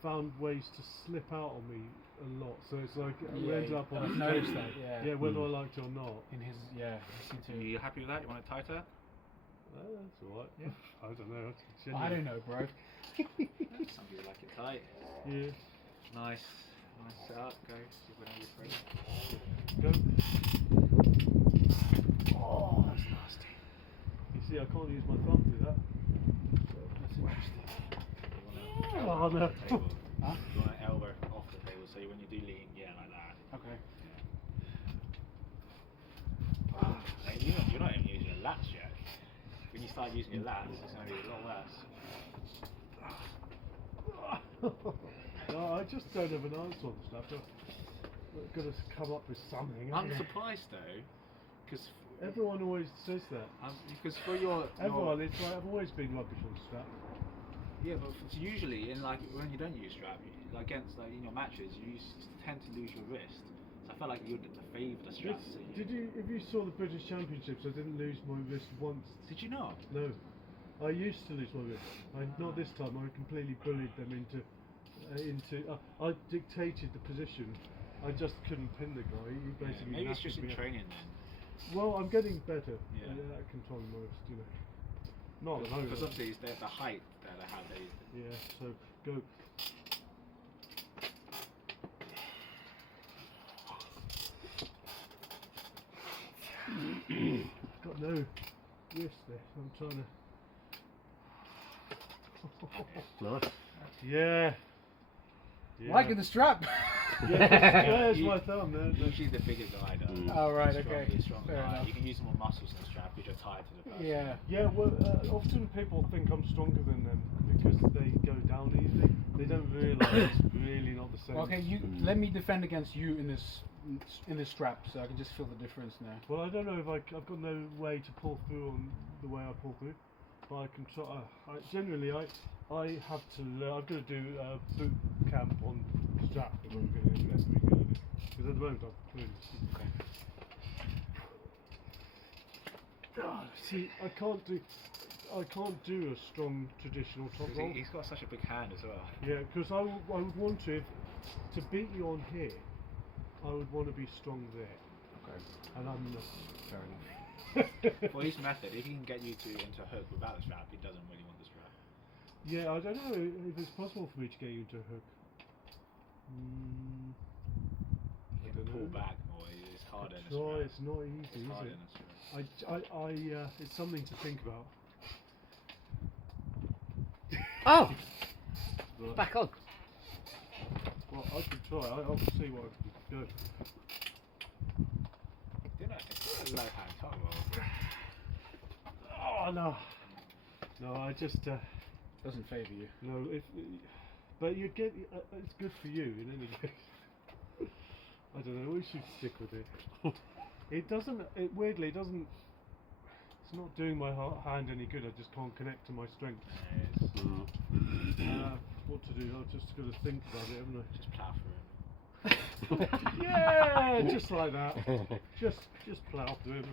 found ways to slip out on me a lot. So it's like we ended up on. I've noticed that. Yeah. Yeah, whether I liked it or not. In his, yeah. He seemed Are to. you happy with that? You want it tighter? That's alright. Yeah. I don't know. I don't know, bro. Some people like it tight. Yeah. Nice setup. Go. See whenever you're free. Go. Oh, that's nasty. You see, I can't use my thumb to do that. That's interesting. Oh no. Huh? You want to elbow off the table so when you do lean, yeah, like that. Okay. Like, you're not even using your lats yet. When you start using your lats, it's going to be a lot worse. No, I just don't have an answer on the stuff. I've got to come up with something. I'm surprised though, because Everyone always says that. for your Everyone, it's like I've always been rubbish on strap. yeah, but usually in like when you don't use strap, like against like in your matches, you tend to lose your wrist. So I felt like you would favour the strap. Did you? If you saw the British Championships, I didn't lose my wrist once. Did you not? No, I used to lose my wrist. Not this time. I completely bullied them into. I dictated the position. I just couldn't pin the guy. He basically. Maybe it's just in me. training then. Well, I'm getting better Yeah. at controlling my wrist. You know. Not at the moment. Because obviously it's the height that they have. Yeah. So go. Got no wrist there. I'm trying to. Nice. Yeah. Liking the strap. Yeah, there's my thumb. Usually the bigger guy does. Oh, right, The okay. stronger Fair guy. enough. You can use more muscles in the strap because you're tied to the person. Yeah. Yeah, well, often people think I'm stronger than them because they go down easily. They don't realise it's really not the same. Okay, you let me defend against you in this strap, so I can just feel the difference now. Well, I don't know if I've got no way to pull through on the way I pull through, but I can try. Generally, I have to learn. I've got to do boot camp on strap if I'm going to be good at it. Because at the moment I'm clearly see, I can't do a strong traditional top roll. He's got such a big hand as well. Yeah, because I would want to beat you on here. I would want to be strong there. Okay. And I'm not. Fair enough. For his method, if he can get you into a hook without the strap, he doesn't really want the strap. Yeah, I don't know if it's possible for me to get you into a hook. He can pull back more. It's harder in a No, strap. it's not easy, It's is harder it? in a strap. It's something to think about. Oh, Right. back on. Well, I can try. I'll see what I can do. It's a low hand top roll. Oh no, no! I just Doesn't favour you. no. But you get it's good for you in any case. I don't know. We should stick with it. It doesn't. Weirdly, it doesn't. It's not doing my hand any good. I just can't connect to my strength. What to do? I've just got to think about it, haven't I? Just plough through him. Yeah, just like that. Just plough through him.